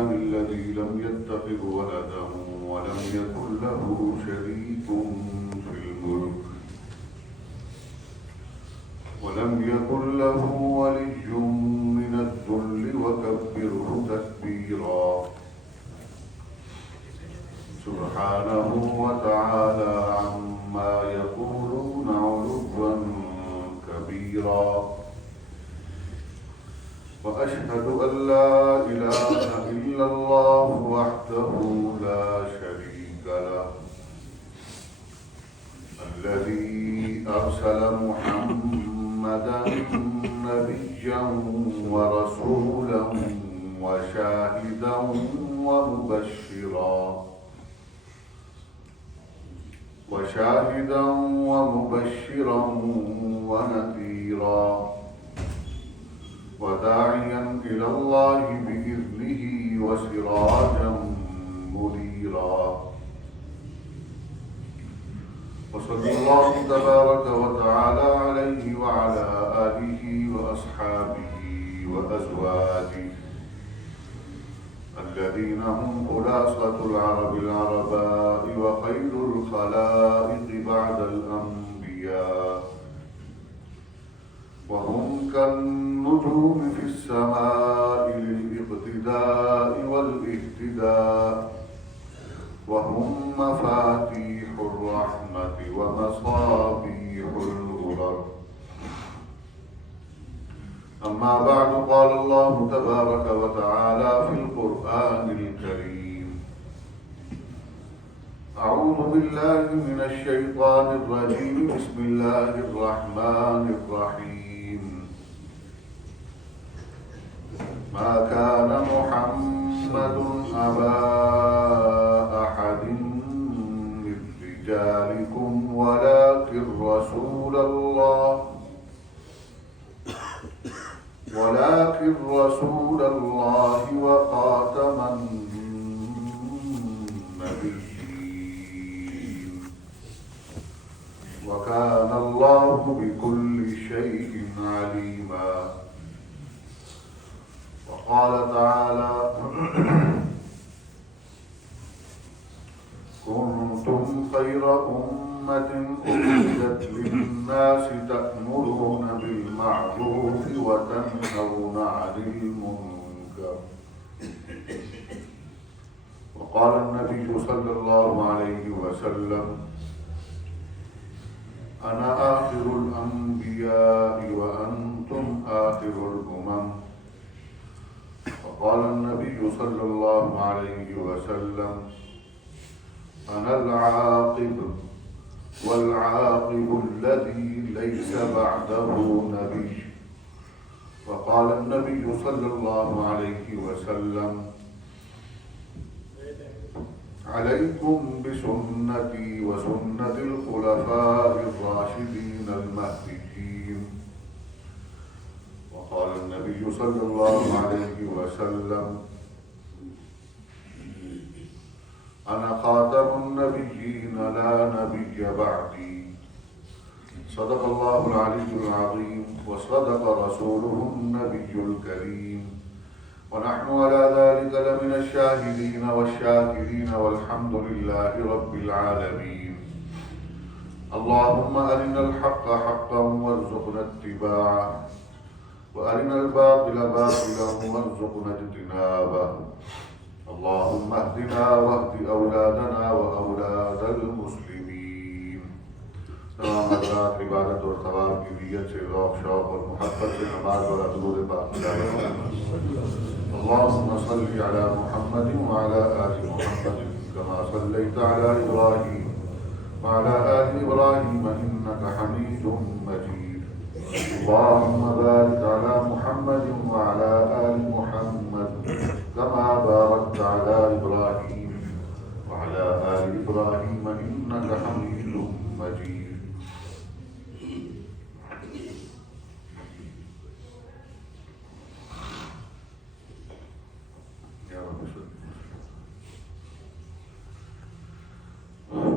لله الذي لم يتخذ ولدا ولم يكن له شريك في الملك ولم يكن له ولي من الذل وكبره تكبيرا سبحانه وتعالى عما يقولون علوا كبيرا وأشهد أن لا إله إلا الله وحده لا شريك له الذي أرسل محمدا نبيا ورسولا وشاهدا ومبشرا ونذيرا وداعيا إلى الله بإذنه وسراجا منيرا وصلى الله تبارك وتعالى عليه وعلى آله وأصحابه وأزواجه الذين هم خلاصة العرب العرباء وخير الخلائق بعد الأنبياء وهم كالنجوم في السماء للاقتداء والاهتداء وهم مفاتيح الرحمة ومصابيح الغرر أما بعد قال الله تبارك وتعالى في القرآن الكريم أعوذ بالله من الشيطان الرجيم بسم الله الرحمن الرحيم ما كان محمد أبا أحد من رجالكم ولكن رسول الله وخاتم النبيين وكان الله بكل شيء عليما وقال تعالى كنتم خير أمة أخرجت للناس تأمرون بالمعروف وتنهون عن المنكر وقال النبي صلى الله عليه وسلم أنا آخر الأنبياء وأنتم آخر الأمم وقال النبي صلى الله عليه وسلم أنا العاقب والعاقب الذي ليس بعده نبي وقال النبي صلى الله عليه وسلم عليكم بسنتي وسنة الخلفاء الراشدين المهديين وقال النبي صلى الله عليه وسلم أنا خاتم النبيين لا نبي بعدي صدق الله العلي العظيم وصدق رسوله النبي الكريم ونحن على ذلك لمن الشاهدين والشاكرين والحمد لله رب العالمين اللهم أرنا الحق حقا وارزقنا اتباعه وأرنا الباطل باطلا وارزقنا اجتنابه اللهم اهدنا واهد أولادنا وأولاد المسلمين تمام حضرات عبادت اور ثواب کی نیت سے ذوق شوق اور محبت سے نماز اور درود پاک اللهم صل على محمد وعلى آل محمد كما صليت على إبراهيم وعلى آل إبراهيم إنك حميد مجيد اللهم بارك على محمد وعلى آل محمد كما باركت على إبراهيم وعلى آل إبراهيم إنك حميد مجيد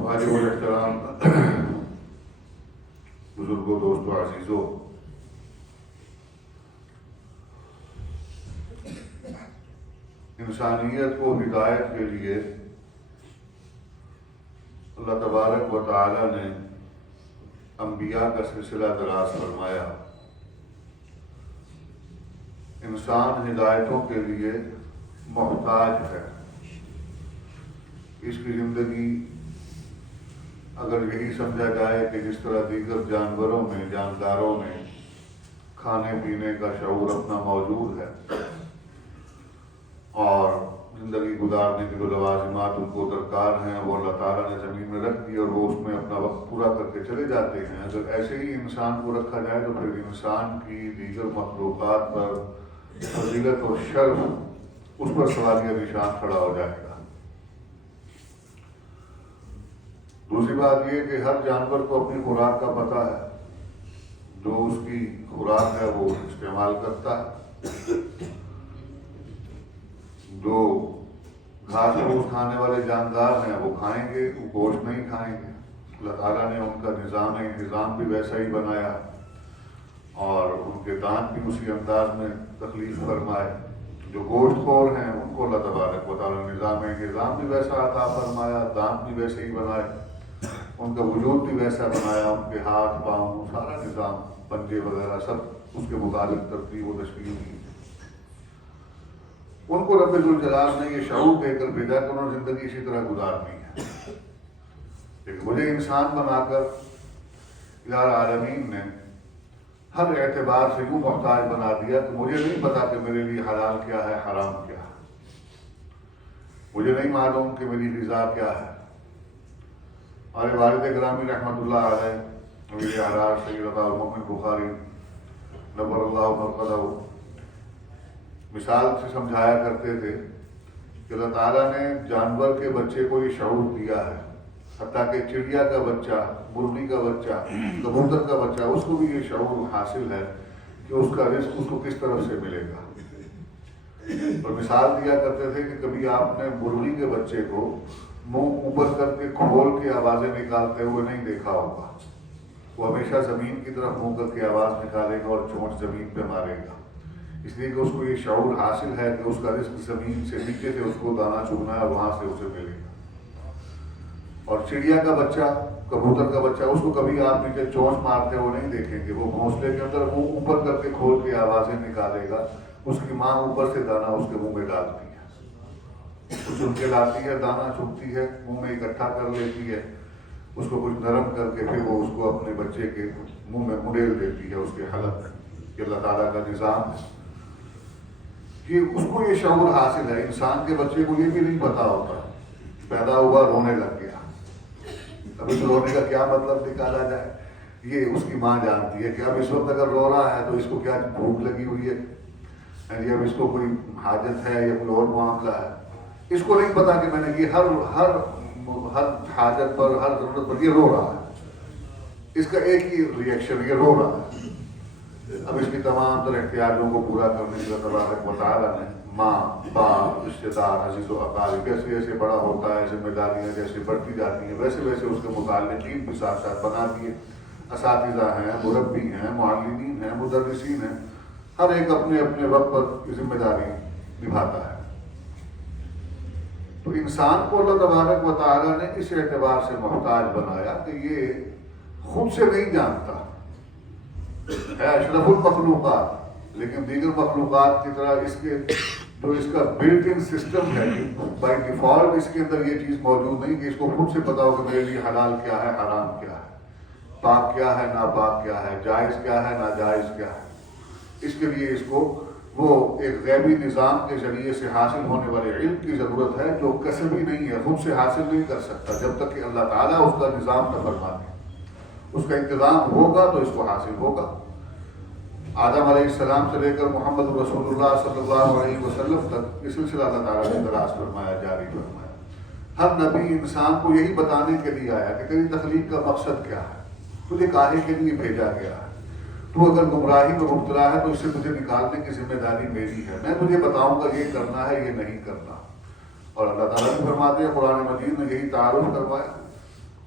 واجب الاحترام بزرگوں دوستوں عزیزوں انسانیت کو ہدایت کے لیے اللہ تبارک و تعالی نے انبیاء کا سلسلہ دراز فرمایا۔ انسان ہدایتوں کے لیے محتاج ہے۔ اس کی زندگی اگر یہی سمجھا جائے کہ جس طرح دیگر جانوروں میں، جانداروں میں کھانے پینے کا شعور اپنا موجود ہے اور زندگی گزارنے کے جو لوازمات ان کو درکار ہیں وہ اللہ تعالیٰ نے زمین میں رکھ دی اور وہ اس میں اپنا وقت پورا کر کے چلے جاتے ہیں، اگر ایسے ہی انسان کو رکھا جائے تو پھر انسان کی دیگر مخلوقات پر فضیلت اور شرف اس پر سوالیہ نشان کھڑا ہو جائے گا۔ دوسری بات یہ کہ ہر جانور کو اپنی خوراک کا پتہ ہے، جو اس کی خوراک ہے وہ استعمال کرتا ہے۔ جو گھاس پھوس کھانے والے جاندار ہیں وہ کھائیں گے، وہ گوشت نہیں کھائیں گے۔ اللہ تعالیٰ نے ان کا انتظام بھی ویسا ہی بنایا اور ان کے دانت بھی اسی انداز میں تخلیق فرمائے۔ جو گوشت خور ہیں ان کو اللہ تبارک و تعالیٰ نے نظام بھی ویسا عطا فرمایا، دانت بھی ویسے ہی بنائے، ان کا وجود بھی ویسا بنایا، ان کے ہاتھ پاؤں سارا نظام، پنجے وغیرہ سب اس کے مطابق ترتیب و تشکیل کی۔ ان کو رب ذوالجلال نے یہ شعور دے کر بھیجا کہ انہوں نے زندگی اسی طرح گزارنی ہے، لیکن مجھے انسان بنا کر الہ العالمین نے ہر اعتبار سے یوں محتاج بنا دیا کہ مجھے نہیں پتا کہ میرے لیے حلال کیا ہے، حرام کیا ہے، مجھے نہیں معلوم کہ میری غذا کیا ہے۔ ہمارے والد گرامی رحمۃ اللہ علیہ امیر احرار سید عطاء المؤمن بخاری نور اللہ مرقدہ مثال سے سمجھایا کرتے تھے کہ اللہ تعالیٰ نے جانور کے بچے کو یہ شعور دیا ہے، حتیٰ کہ چڑیا کا بچہ، مرغی کا بچہ، کبوتر کا بچہ، اس کو بھی یہ شعور حاصل ہے کہ اس کا رزق اس کو کس طرف سے ملے گا۔ اور مثال دیا کرتے تھے کہ کبھی آپ نے مرغی کے بچے کو منہ اوپر کر کے کھول کے آوازیں نکالتے ہوئے نہیں دیکھا ہوگا، وہ ہمیشہ زمین کی طرف منہ کر کے آواز نکالے گا اور چونچ زمین پہ مارے گا، اس لیے کہ اس کو یہ شعور حاصل ہے کہ اس کا رزق زمین سے نیچے سے اس کو دانہ چگنا ہے، وہاں سے اسے ملے گا۔ اور چڑیا کا بچہ، کبوتر کا بچہ، اس کو کبھی آپ نیچے چونچ مارتے ہوئے نہیں دیکھیں گے، وہ گھونسلے کے اندر منہ اوپر کر کے کھول کے آوازیں نکالے گا، اس کی ماں اوپر سے دانہ اس کے منہ میں ڈالتی ہے، وہ چن کے لاتی ہے، دانہ چگتی ہے، منہ میں اکٹھا کر لیتی ہے، اس کو کچھ نرم کر کے پھر وہ اس کو اپنے بچے کے منہ میں مڈیل دیتی ہے، اس کے حلق میں۔ یہ اللہ تعالیٰ کا نظام ہے کہ اس کو یہ شعور حاصل ہے۔ انسان کے بچے کو یہ بھی نہیں پتا ہوتا، پیدا ہوا رونے لگ گیا، اب اس رونے کا کیا مطلب نکالا جائے، یہ اس کی ماں جانتی ہے کہ اب اس وقت اگر رو رہا ہے تو اس کو کیا بھوک لگی ہوئی ہے، اب اس کو کوئی حاجت ہے یا کوئی اور معاملہ ہے۔ اس کو نہیں پتا کہ میں نے یہ ہر حاجت پر، ہر ضرورت پر یہ رو رہا ہے، اس کا ایک ہی ریئیکشن، یہ رو رہا ہے۔ اب اس کی تمام تر احتیاجوں کو پورا کرنے کے لیے تبارک و تعالیٰ نے ماں، باپ، رشتے دار، عزیز و اقارب، جیسے جیسے بڑا ہوتا ہے، ذمہ داریاں جیسے بڑھتی جاتی ہیں، ویسے ویسے اس کے متعلقین بھی ساتھ ساتھ بنا دیے۔ اساتذہ ہیں، مربی ہیں، معلمین ہیں، مدرسین ہیں، ہر ایک اپنے اپنے وقت پر ذمہ داری نبھاتا ہے۔ تو انسان کو اللہ تبارک و تعالیٰ نے اس اعتبار سے محتاج بنایا کہ یہ خود سے نہیں جانتا ہے، اشرف المخلوقات، لیکن دیگر مخلوقات کی طرح اس کے جو اس کا بلٹ ان سسٹم ہے، بائی ڈیفالٹ اس کے اندر یہ چیز موجود نہیں کہ اس کو خود سے پتا ہو کہ میرے لیے حلال کیا ہے، حرام کیا ہے، پاک کیا ہے، ناپاک کیا ہے، جائز کیا ہے، ناجائز کیا ہے۔ اس کے لیے اس کو وہ ایک غیبی نظام کے ذریعے سے حاصل ہونے والے علم کی ضرورت ہے جو کسبی نہیں ہے، خود سے حاصل نہیں کر سکتا جب تک کہ اللہ تعالیٰ اس کا نظام نہ فرما دے۔ اس کا انتظام ہوگا تو اس کو حاصل ہوگا۔ آدم علیہ السلام سے لے کر محمد رسول اللہ صلی اللہ علیہ وسلم تک یہ سلسلہ اللہ تعالیٰ نے دراز فرمایا، جاری فرمایا۔ ہر نبی انسان کو یہی بتانے کے لیے آیا کہ تیری تخلیق کا مقصد کیا ہے، تجھے کاہے کے لیے بھیجا گیا ہے، تو اگر گمراہی میں مبتلا ہے تو اس سے تجھے نکالنے کی ذمہ داری میری ہے، میں تجھے بتاؤں گا یہ کرنا ہے، یہ نہیں کرنا۔ اور اللہ تعالیٰ بھی فرماتے ہیں، قرآن مجید نے یہی تعارف کروایا،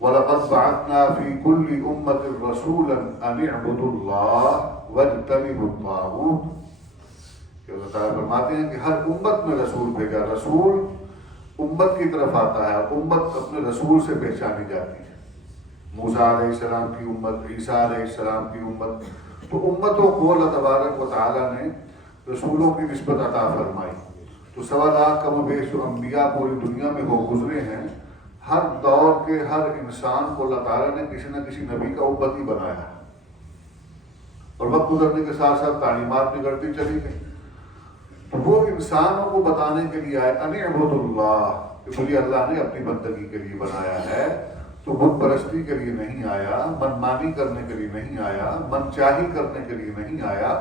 وَلَقَدْ بَعَثْنَا فِي كُلِّ أُمَّةٍ رَسُولًا أَنِ اعْبُدُوا اللَّهَ وَاجْتَنِبُوا الطَّاغُوتَ، کہ اللہ تعالیٰ فرماتے ہیں کہ ہر امت میں رسول بھیجا. رسول امت کی طرف آتا ہے اور امت اپنے رسول سے پہچانی جاتی ہے. موسیٰ علیہ السلام کی امت، عیسیٰ علیہ السلام کی امت. تو امتوں کو اللہ تبارک و تعالیٰ نے رسولوں کی نسبت عطا فرمائی. تو 1.25 لاکھ کم و بیش جو انبیاء پوری دنیا میں وہ گزرے ہیں، ہر دور کے ہر انسان کو اللہ تعالیٰ نے کسی نہ کسی نبی کا امت ہی بنایا ہے. اور وقت گزرنے کے ساتھ ساتھ تعلیمات بگڑتی چلی گئی. تو وہ انسانوں کو بتانے کے لیے آئے ان اعبدوا اللہ، کہ مجھے اللہ نے اپنی بندگی کے لیے بنایا ہے. تو بت پرستی کے لیے نہیں آیا، من مانی کرنے کے لیے نہیں آیا، من چاہی کرنے کے لیے نہیں آیا.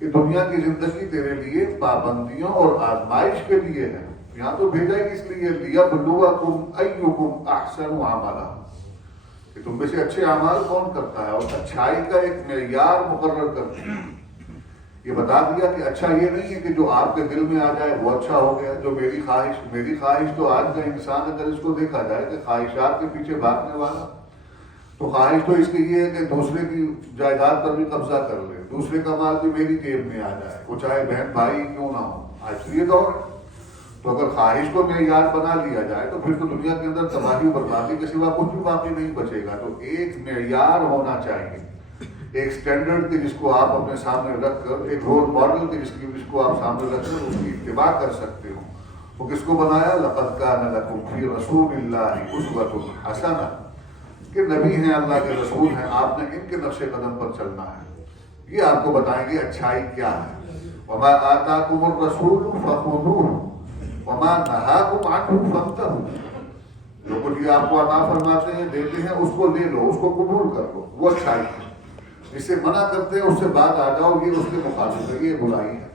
یہ دنیا کی زندگی تیرے لیے پابندیوں اور آزمائش کے لیے ہے. یہاں تو بھیجا ہی اس لیے لیبلوکم ایکم احسن عملا، کہ تم میں سے اچھے اعمال کون کرتا ہے، اور اچھائی کا ایک معیار مقرر کرتے ہیں. یہ بتا دیا کہ اچھا یہ نہیں ہے کہ جو آپ کے دل میں آ جائے وہ اچھا ہو گیا. جو میری خواہش تو آج کا انسان اگر اس کو دیکھا جائے کہ خواہشات کے پیچھے بھاگنے والا، تو خواہش تو اس کی یہ ہے کہ دوسرے کی جائیداد پر بھی قبضہ کر لے، دوسرے کا مال بھی میری جیب میں آ جائے، وہ چاہے بہن بھائی کیوں نہ ہو. آج تو یہ دور ہے. تو اگر خواہش کو معیار بنا لیا جائے تو پھر تو دنیا کے اندر تباہی و بربادی کے سوا کچھ بھی باقی نہیں بچے گا. تو ایک معیار ہونا چاہیے، ایک سٹینڈرڈ کے جس کو آپ اپنے سامنے رکھ کر، ایک رول ماڈل کے جس کو آپ سامنے رکھ کر اس کی اتباع کر سکتے ہو. وہ کس کو بنایا؟ لقد کان لکم فی رسول اللہ اسوۃ حسنہ، کہ نبی ہیں، اللہ کے رسول ہیں، آپ نے ان کے نقش قدم پر چلنا ہے. یہ آپ کو بتائیں گے اچھائی کیا ہے. وما آتاکم الرسول فخذوہ وما نہاکم عنہ فانتہوا، جو کچھ یہ آپ کو عطا فرماتے ہیں، دیتے ہیں، اس کو لے لو، اس کو قبول کر لو، وہ اچھائی ہے. جس سے منع کرتے ہیں اس سے بعد آ جاؤ، یہ اس کے مخالف ہے، یہ برائی ہے.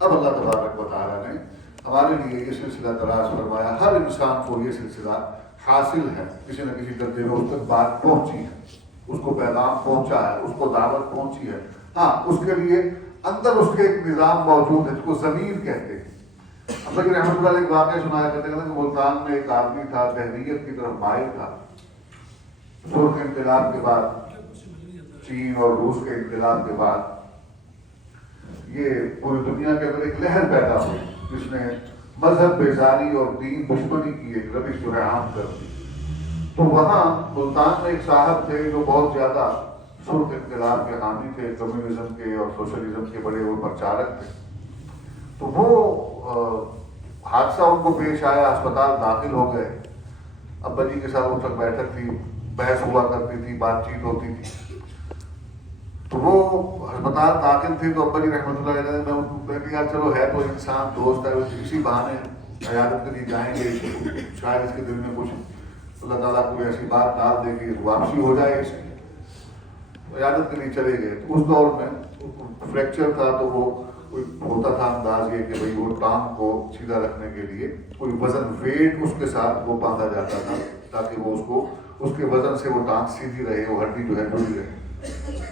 اب اللہ تبارک و تعالیٰ نے ہمارے لیے یہ سلسلہ دراز فرمایا. ہر انسان کو یہ سلسلہ حاصل ہے، کسی نہ کسی درجے میں اس تک بات پہنچی ہے، اس کو پیغام پہنچا ہے، اس کو دعوت پہنچی ہے. ہاں، اس کے لیے اندر اس کے ایک نظام موجود ہے جس کو ضمیر کہتے ہیں. اب لیکن رحمۃ اللہ ایک واقعہ سنایا کرتے ہیں کہ ملتان میں ایک آدمی تھا، دہریت کی طرف مائل تھا. سرخ انقلاب کے بعد، چین اور روس کے انقلاب کے بعد، یہ پوری دنیا کے اندر ایک لہر پیدا ہوئی جس نے مذہب بیزاری اور دین دشمنی کی ایک روش جو ہے عام کر دی. تو وہاں ملتان میں ایک صاحب تھے جو بہت زیادہ سرخ انقلاب کے حامی تھے، کمیونزم کے اور سوشلزم کے بڑے وہ پرچارک تھے. تو وہ حادثہ ان کو پیش آیا، اسپتال داخل ہو گئے. ابا جی کے ساتھ اس وقت بیٹھک تھی، بحث ہوا کرتی تھی، بات چیت ہوتی تھی. تو وہ ہسپتال داخل تھے تو ابا جی رحمۃ اللہ علیہ نے کہا چلو ہے تو انسان دوست ہے، اسی بہانے عیادت کے لیے جائیں گے، شاید اس کے دل میں کچھ اللہ تعالیٰ کوئی ایسی بات ڈال دے کہ واپسی ہو جائے اس کی. عیادت کے لیے چلے گئے. تو اس دور میں فریکچر تھا تو وہ کوئی ہوتا تھا انداز یہ کہ بھئی وہ ٹانگ کو سیدھا رکھنے کے لیے کوئی وزن ویٹ اس کے ساتھ وہ باندھا جاتا تھا تاکہ وہ اس کو اس کے وزن سے وہ ٹانگ سیدھی رہے، وہ ہڈی جو ہے جڑی رہے.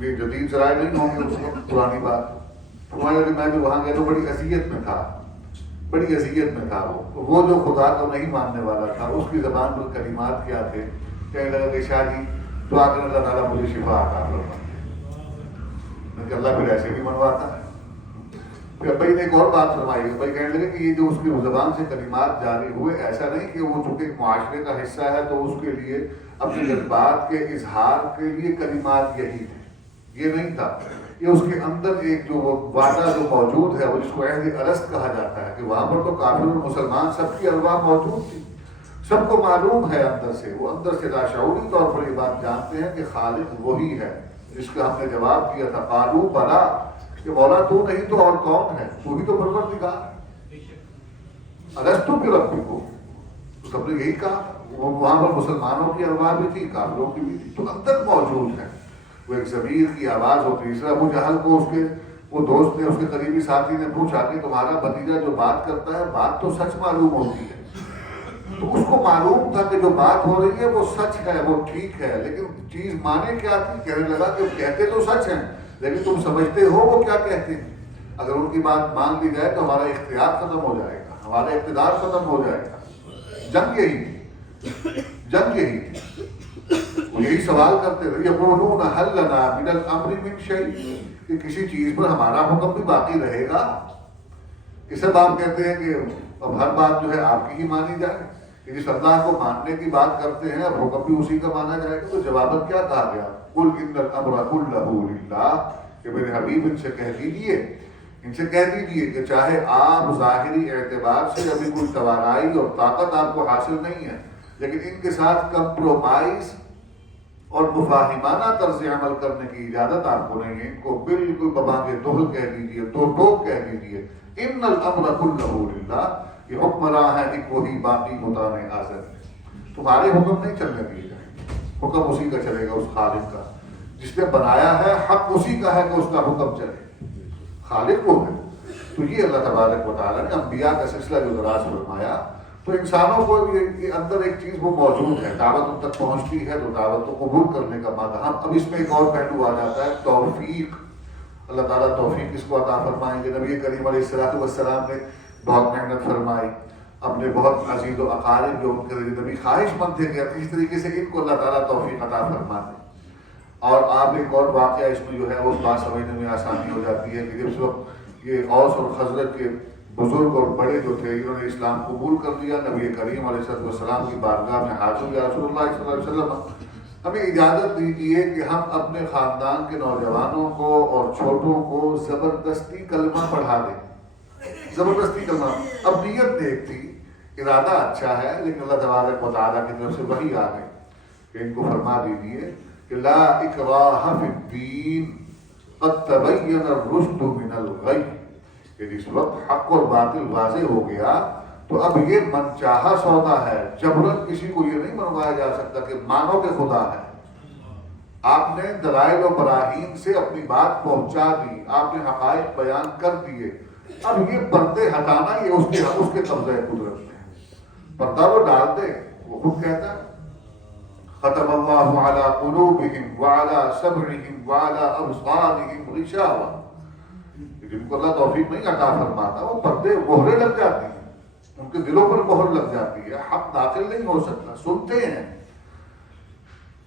یہ جدید ذرائع نہیں ہوں گے، اس وقت پرانی بات. میں جو وہاں گیا تو بڑی اذیت میں تھا، بڑی اذیت میں تھا. وہ جو خدا کو نہیں ماننے والا تھا، اس کی زبان پر کلمات کیا تھے. کہنے لگا کہ شاہ جی دعا کر اللہ تعالیٰ مجھے شفا عطا فرمائے. کہ اللہ پھر ایسے بھی منواتا ہے. پھر بھائی نے ایک اور بات فرمائی. بھائی کہنے لگے کہ یہ جو اس کی زبان سے کلمات جاری ہوئے، ایسا نہیں کہ وہ چونکہ ایک معاشرے کا حصہ ہے تو اس کے لیے اپنے جذبات کے اظہار کے لیے کلمات یہی تھے، یہ نہیں تھا. یہ اس کے اندر ایک جو وہ وعدہ جو موجود ہے، وہ جس کو عہد ارسط کہا جاتا ہے، کہ وہاں پر تو کافر اور مسلمان سب کی ارواح موجود تھی، سب کو معلوم ہے اندر سے، وہ اندر سے لاشعوری طور پر یہ بات جانتے ہیں کہ خالق وہی ہے جس کا ہم نے جواب دیا تھا قالوا بلا، کہ مولا تو نہیں تو اور کون ہے، تو ہی تو پروردگار ہے. الستو بربکم، تو سب نے یہی کہا. وہاں پر مسلمانوں کی ارواح بھی تھی، کافروں کی بھی تھی، تو اندر موجود ہے. وہ ایک ضمیر کی آواز ہوتی ہے. اس طرح ابو جہل کو اس کے وہ دوست نے، اس کے قریبی ساتھی نے پوچھا کہ تمہارا بھتیجا جو بات کرتا ہے بات تو سچ معلوم ہوتی ہے. تو اس کو معلوم تھا کہ جو بات ہو رہی ہے وہ سچ ہے، وہ ٹھیک ہے، لیکن چیز مانے کیا تھی. کہنے لگا کہ کہتے تو سچ ہیں لیکن تم سمجھتے ہو وہ کیا کہتے ہیں. اگر ان کی بات مان لی جائے تو ہمارا اختیار ختم ہو جائے گا، ہمارا اقتدار ختم ہو جائے گا. جنگ یہی تھی، جنگ یہی تھی. وہ یہی سوال کرتے تھے یقولون هل لنا من الامر من شيء، کہ کسی چیز پر ہمارا حکم بھی باقی رہے گا؟ کہ سب آپ کہتے ہیں کہ اب ہر بات جو ہے آپ کی ہی مانی جائے، کہ جس اللہ کو ماننے کی بات کرتے ہیں اب حکم بھی اسی کا مانا جائے گا؟ تو جواباً کیا کہا گیا؟ قل ان الامر كله للہ، کہ میرے حبیب ان سے کہہ دیجئے کہ چاہے آپ ظاہری اعتبار سے ابھی کوئی توانائی اور طاقت آپ کو حاصل نہیں ہے، لیکن ان کے ساتھ کمپرومائز اور مفاہمانہ طرز عمل کرنے کی اجازت آپ کو نہیں ہے، ان کو بالکل ببانگ دہل کہہ دیجئے، تو ٹوک کہہ دیجئے، ان الامر كله للہ، یہ حکمراں ہے ایک وہی باقی متانے آزر ہے، تمہارے حکم نہیں چلنے دیے جائیں گے، حکم اسی کا چلے گا، اس خالق کا جس نے بنایا ہے، حق اسی کا ہے کہ اس کا حکم چلے، خالق وہ ہے۔ تو یہ اللہ تبارک و تعالیٰ نے انبیاء کا سلسلہ جو دراز فرمایا، تو انسانوں کو یہ اندر ایک چیز وہ موجود ہے، دعوت ان تک پہنچتی ہے تو دعوت کو قبول کرنے کا مادہ۔ ہم اب اس میں ایک اور پہلو آ جاتا ہے، توفیق۔ اللہ تعالیٰ توفیق کس کو عطا فرمائیں گے؟ نبی کریم علیہ السلام نے بہت محنت فرمائی، اپنے بہت عزیز و اقارب جو ان کے نبی خواہش مند تھے کہ اس طریقے سے ان کو اللہ تعالیٰ توفیق عطا فرما دے۔ اور آپ ایک اور واقعہ اس میں جو ہے وہ بات سمجھنے میں آسانی ہو جاتی ہے کہ جب اس وقت یہ اوس اور خزرج کے بزرگ اور بڑے جو تھے انہوں نے اسلام قبول کر لیا، نبی کریم علیہ السلام کی بارگاہ میں حاضر، یا رسول اللہ صلی اللہ علیہ وسلم ہمیں اجازت دیجیے کہ ہم اپنے خاندان کے نوجوانوں کو اور چھوٹوں کو زبردستی کلمہ پڑھا دیں، زبردستی کلمہ۔ اب نیت نیک تھی، ارادہ اچھا ہے، لیکن اللہ تبارک و تعالیٰ کی طرف سے وحی آ گئی کہ ان کو فرما دیجیے کہ لا اکراہ فی الدین قد تبین الرشد من الغی، کہ جس وقت حق اور باطل واضح ہو گیا تو اب یہ من چاہا سودا ہے، جبرن کسی کو یہ نہیں منوایا جا سکتا کہ مانو کہ خدا ہے۔ آپ نے دلائل و براہین سے اپنی بات پہنچا دی، آپ نے حقائق بیان کر دیے، اب یہ پردے ہٹانا یہ اس کے قبضہ قدرت میں ہے۔ پردہ وہ ڈال دے، وہ خود کہتا ہے ختم اللہ علی قلوبہم وعلی سمعہم وعلی ابصارہم غشاوہ، جن کو اللہ توفیق نہیں عطا فرماتا وہ پردے مہرے لگ جاتی ہیں، ان کے دلوں پر مہر لگ جاتی ہے، حق داخل نہیں ہو سکتا، سنتے ہیں،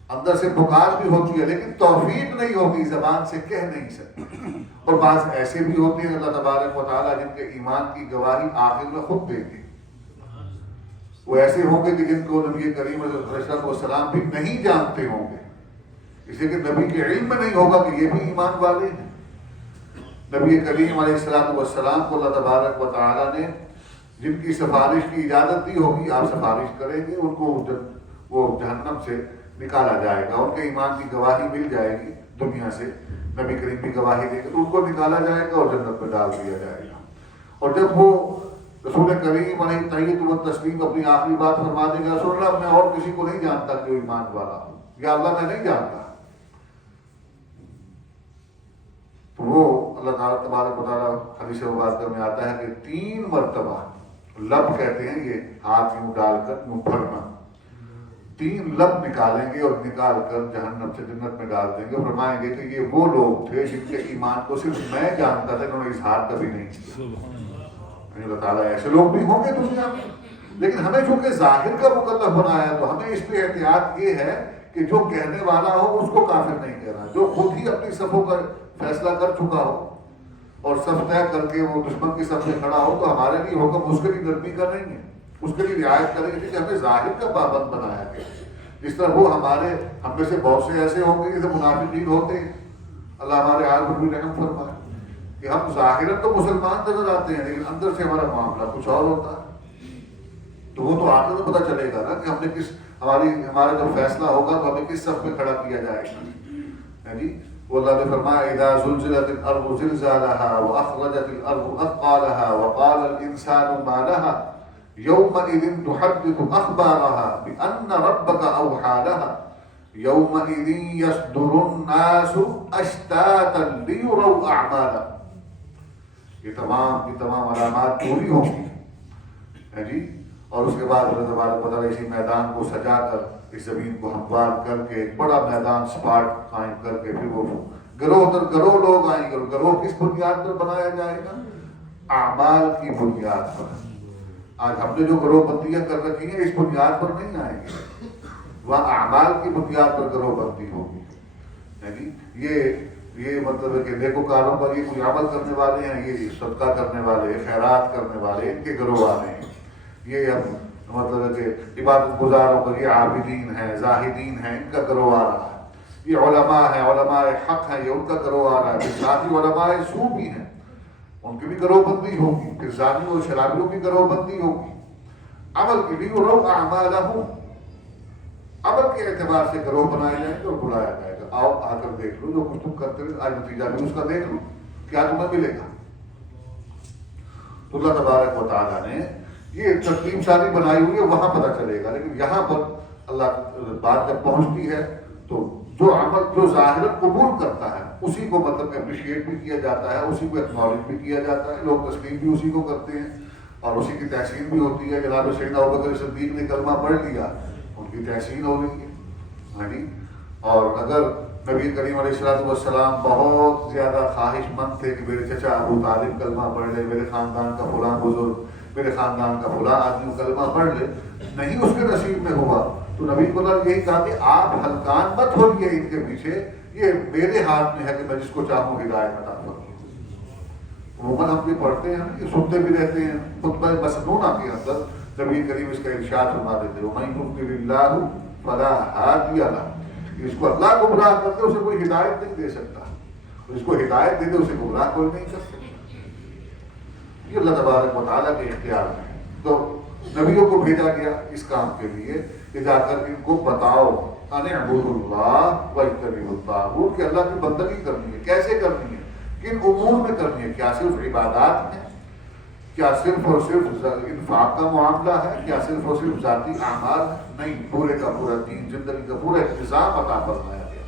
اندر سے پکار بھی ہوتی ہے لیکن توفیق نہیں ہوتی، زبان سے کہہ نہیں سکتے۔ اور بعض ایسے بھی ہوتے ہیں اللہ تبارک و تعالیٰ جن کے ایمان کی گواہی آخر میں خود دیتے ہیں، وہ ایسے ہوں گے کہ جن کو نبی کریم علیہ السلام بھی نہیں جانتے ہوں گے، اس لیے کہ نبی کے علم میں نہیں ہوگا کہ یہ بھی ایمان والے ہیں۔ نبی کریم علیہ السلام کو اللہ تبارک و تعالیٰ نے جن کی سفارش کی اجازت دی ہوگی، آپ سفارش کریں گے، ان کو وہ جہنم سے نکالا جائے گا، ان کے ایمان کی گواہی مل جائے گی دنیا سے، نبی کریم بھی گواہی دے گا تو ان کو نکالا جائے گا اور جنت میں ڈال دیا جائے گا۔ اور جب وہ رسول کریم علیہ تحیۃ و تسلیم اپنی آخری بات فرما دے گا، رسول اللہ میں اور کسی کو نہیں جانتا کہ وہ ایمان والا ہوں، یا اللہ میں نہیں جانتا، تو وہ اللہ تعالیٰ تبارک و تعالیٰ حدیث مبارکہ میں آتا ہے کہ 3 مرتبہ لب کہتے ہیں یہ ہاتھ یوں ڈال کر یوں بھرنا، 3 لب نکالیں گے اور نکال کر جہنم سے جنت میں ڈال دیں گے، فرمائیں گے کہ یہ وہ لوگ تھے جن کے ایمان کو صرف میں جانتا تھا، انہوں نے اظہار کبھی نہیں کیا۔ اللہ تعالیٰ ایسے لوگ بھی ہوں گے دنیا میں، لیکن ہمیں چونکہ ظاہر کا مکلف بنایا تو ہمیں اس پہ احتیاط یہ ہے کہ جو کہنے والا ہو اس کو کافر نہیں کہنا، جو خود ہی اپنی صفوں کا فیصلہ کر چکا ہو اور صف طے کر کے وہ دشمن کی صف میں کھڑا ہو تو ہمارے لیے حکم اس کے لیے نرمی کا نہیں ہے، اس کے لیے رعایت کریں گے کہ ہمیں ظاہر کا پابند بنایا گیا۔ جس طرح وہ ہم میں سے بہت سے ایسے ہوں گے جیسے منافقین ہوتے ہیں، اللہ ہمارے حال پر بھی رحم فرمائے، کہ ہم ظاہراً تو مسلمان نظر آتے ہیں لیکن اندر سے ہمارا معاملہ کچھ اور ہوتا ہے، تو وہ تو آخر میں پتہ چلے گا نا کہ ہم نے ہمارا جب فیصلہ ہوگا تو ہمیں کس صف میں کھڑا کیا جائے گا۔ جی وہ اللہ نے فرمایا اذا زلزلت الارض زلزالها واخرجت الارض اثقالها وقال الانسان ما لها يومئذ تحدث اخبارها بان ربك اوحى لها يومئذ يصدر الناس اشتاتا ليروا اعمالهم، یہ تمام علامات پوری ہوں گی جی، اور اس کے بعد اللہ تبارک و تعالیٰ اسی میدان کو سجا کر اس زمین کو ہموار کر کے ایک بڑا میدان سپاٹ قائم کر کے پھر وہ گروہ در گروہ لوگ آئیں گے، گروہ کس بنیاد پر بنایا جائے گا؟ اعمال کی بنیاد پر۔ آج ہم نے جو گروہ بندیاں کر رکھی ہیں اس بنیاد پر نہیں آئیں گے، وہاں اعمال کی بنیاد پر گروہ بندی ہوگی. یعنی یہ مطلب ہے کہ نیکوکاروں پر یہ کوئی عمل کرنے والے ہیں، یہ صدقہ کرنے والے، خیرات کرنے والے، ان کے گروہ آ رہے ہیں. یہ اب مطلب ہے کہ عبادت گزاروں پر یہ عابدین ہیں، زاہدین ہیں، ان کا گروہ آ رہا ہے. یہ علماء ہیں، علماء حق ہیں، یہ ان کا گروہ آ رہا ہے. پھر ساتھی علماء سو بھی ہیں، ان کی بھی گروہ بندی ہوگی. پھر زانیوں اور شرابیوں کی گروہ بندی ہوگی. عمل کے لیے وہ لوگ اعمالہم، عمل کے اعتبار سے گروہ بنائے جائیں گے اور بلایا جائے گا. آؤ آ کر دیکھ لو جو کچھ تم کرتے رہے، آج نتیجہ بھی اس کا دیکھ لو، کیا تمہیں ملے گا. تو اللہ تبارک و تعالیٰ نے یہ ترتیب ساری بنائی ہوئی ہے، وہاں پتہ چلے گا. لیکن یہاں پر اللہ بات جب پہنچتی ہے تو جو عمل جو ظاہر قبول کرتا ہے اسی کو مطلب اپریشیٹ بھی کیا جاتا ہے، اسی کو ایکنالج بھی کیا جاتا ہے. لوگ تسلیم بھی اسی کو کرتے ہیں اور اسی کی تحسین بھی ہوتی ہے. جناب سیدنا ابوبکر صدیق نے کلمہ پڑھ لیا، ان کی تحسین ہو گئی ہے. ہاں جی. اور اگر نبی کریم علیہ السلام بہت زیادہ خواہش مند تھے کہ میرے چچا ابو طالب کلمہ پڑھ لے، میرے خاندان کا فلاں بزرگ، میرے خاندان کا فلاں آدمی کلمہ پڑھ لے، نہیں اس کے نصیب میں ہوا تو نبی کو یہی کہا کہ آپ ہلکان مت ہوئیے ان کے پیچھے، یہ میرے ہاتھ میں ہے کہ میں جس کو چاہوں ہدایت عطا کروں. عموماً ہم بھی پڑھتے ہیں، یہ سنتے بھی رہتے ہیں. خطبہ مسنونہ کے اندر نبی کریم اس کا ارشاد فرما دیتے ہیں وَمَن يُضْلِلِ اللَّهُ فَلَا هَادِيَ لَهُ. اس کو اللہ گمراہ کرتے اسے کوئی ہدایت نہیں دے سکتا، اس کو ہدایت دے دے اسے گمراہ کوئی نہیں کر سکتا. یہ اللہ تبارک و تعالیٰ کے اختیار میں ہے. تو نبیوں کو بھیجا گیا اس کام کے لیے کہ جا کر ان کو بتاؤ ان اعبدوا اللہ واجتنبوا الطاغوت، کہ اللہ کی بندگی کرنی ہے. کیسے کرنی ہے؟ کن امور میں کرنی ہے؟ کیا صرف عبادات میں؟ کیا صرف اور صرف انفاق کا معاملہ ہے؟ کیا صرف اور صرف ذاتی اعمال ہے؟ نہیں، پورے کا پورا دین، زندگی کا پورا انتظام عطا فرمایا گیا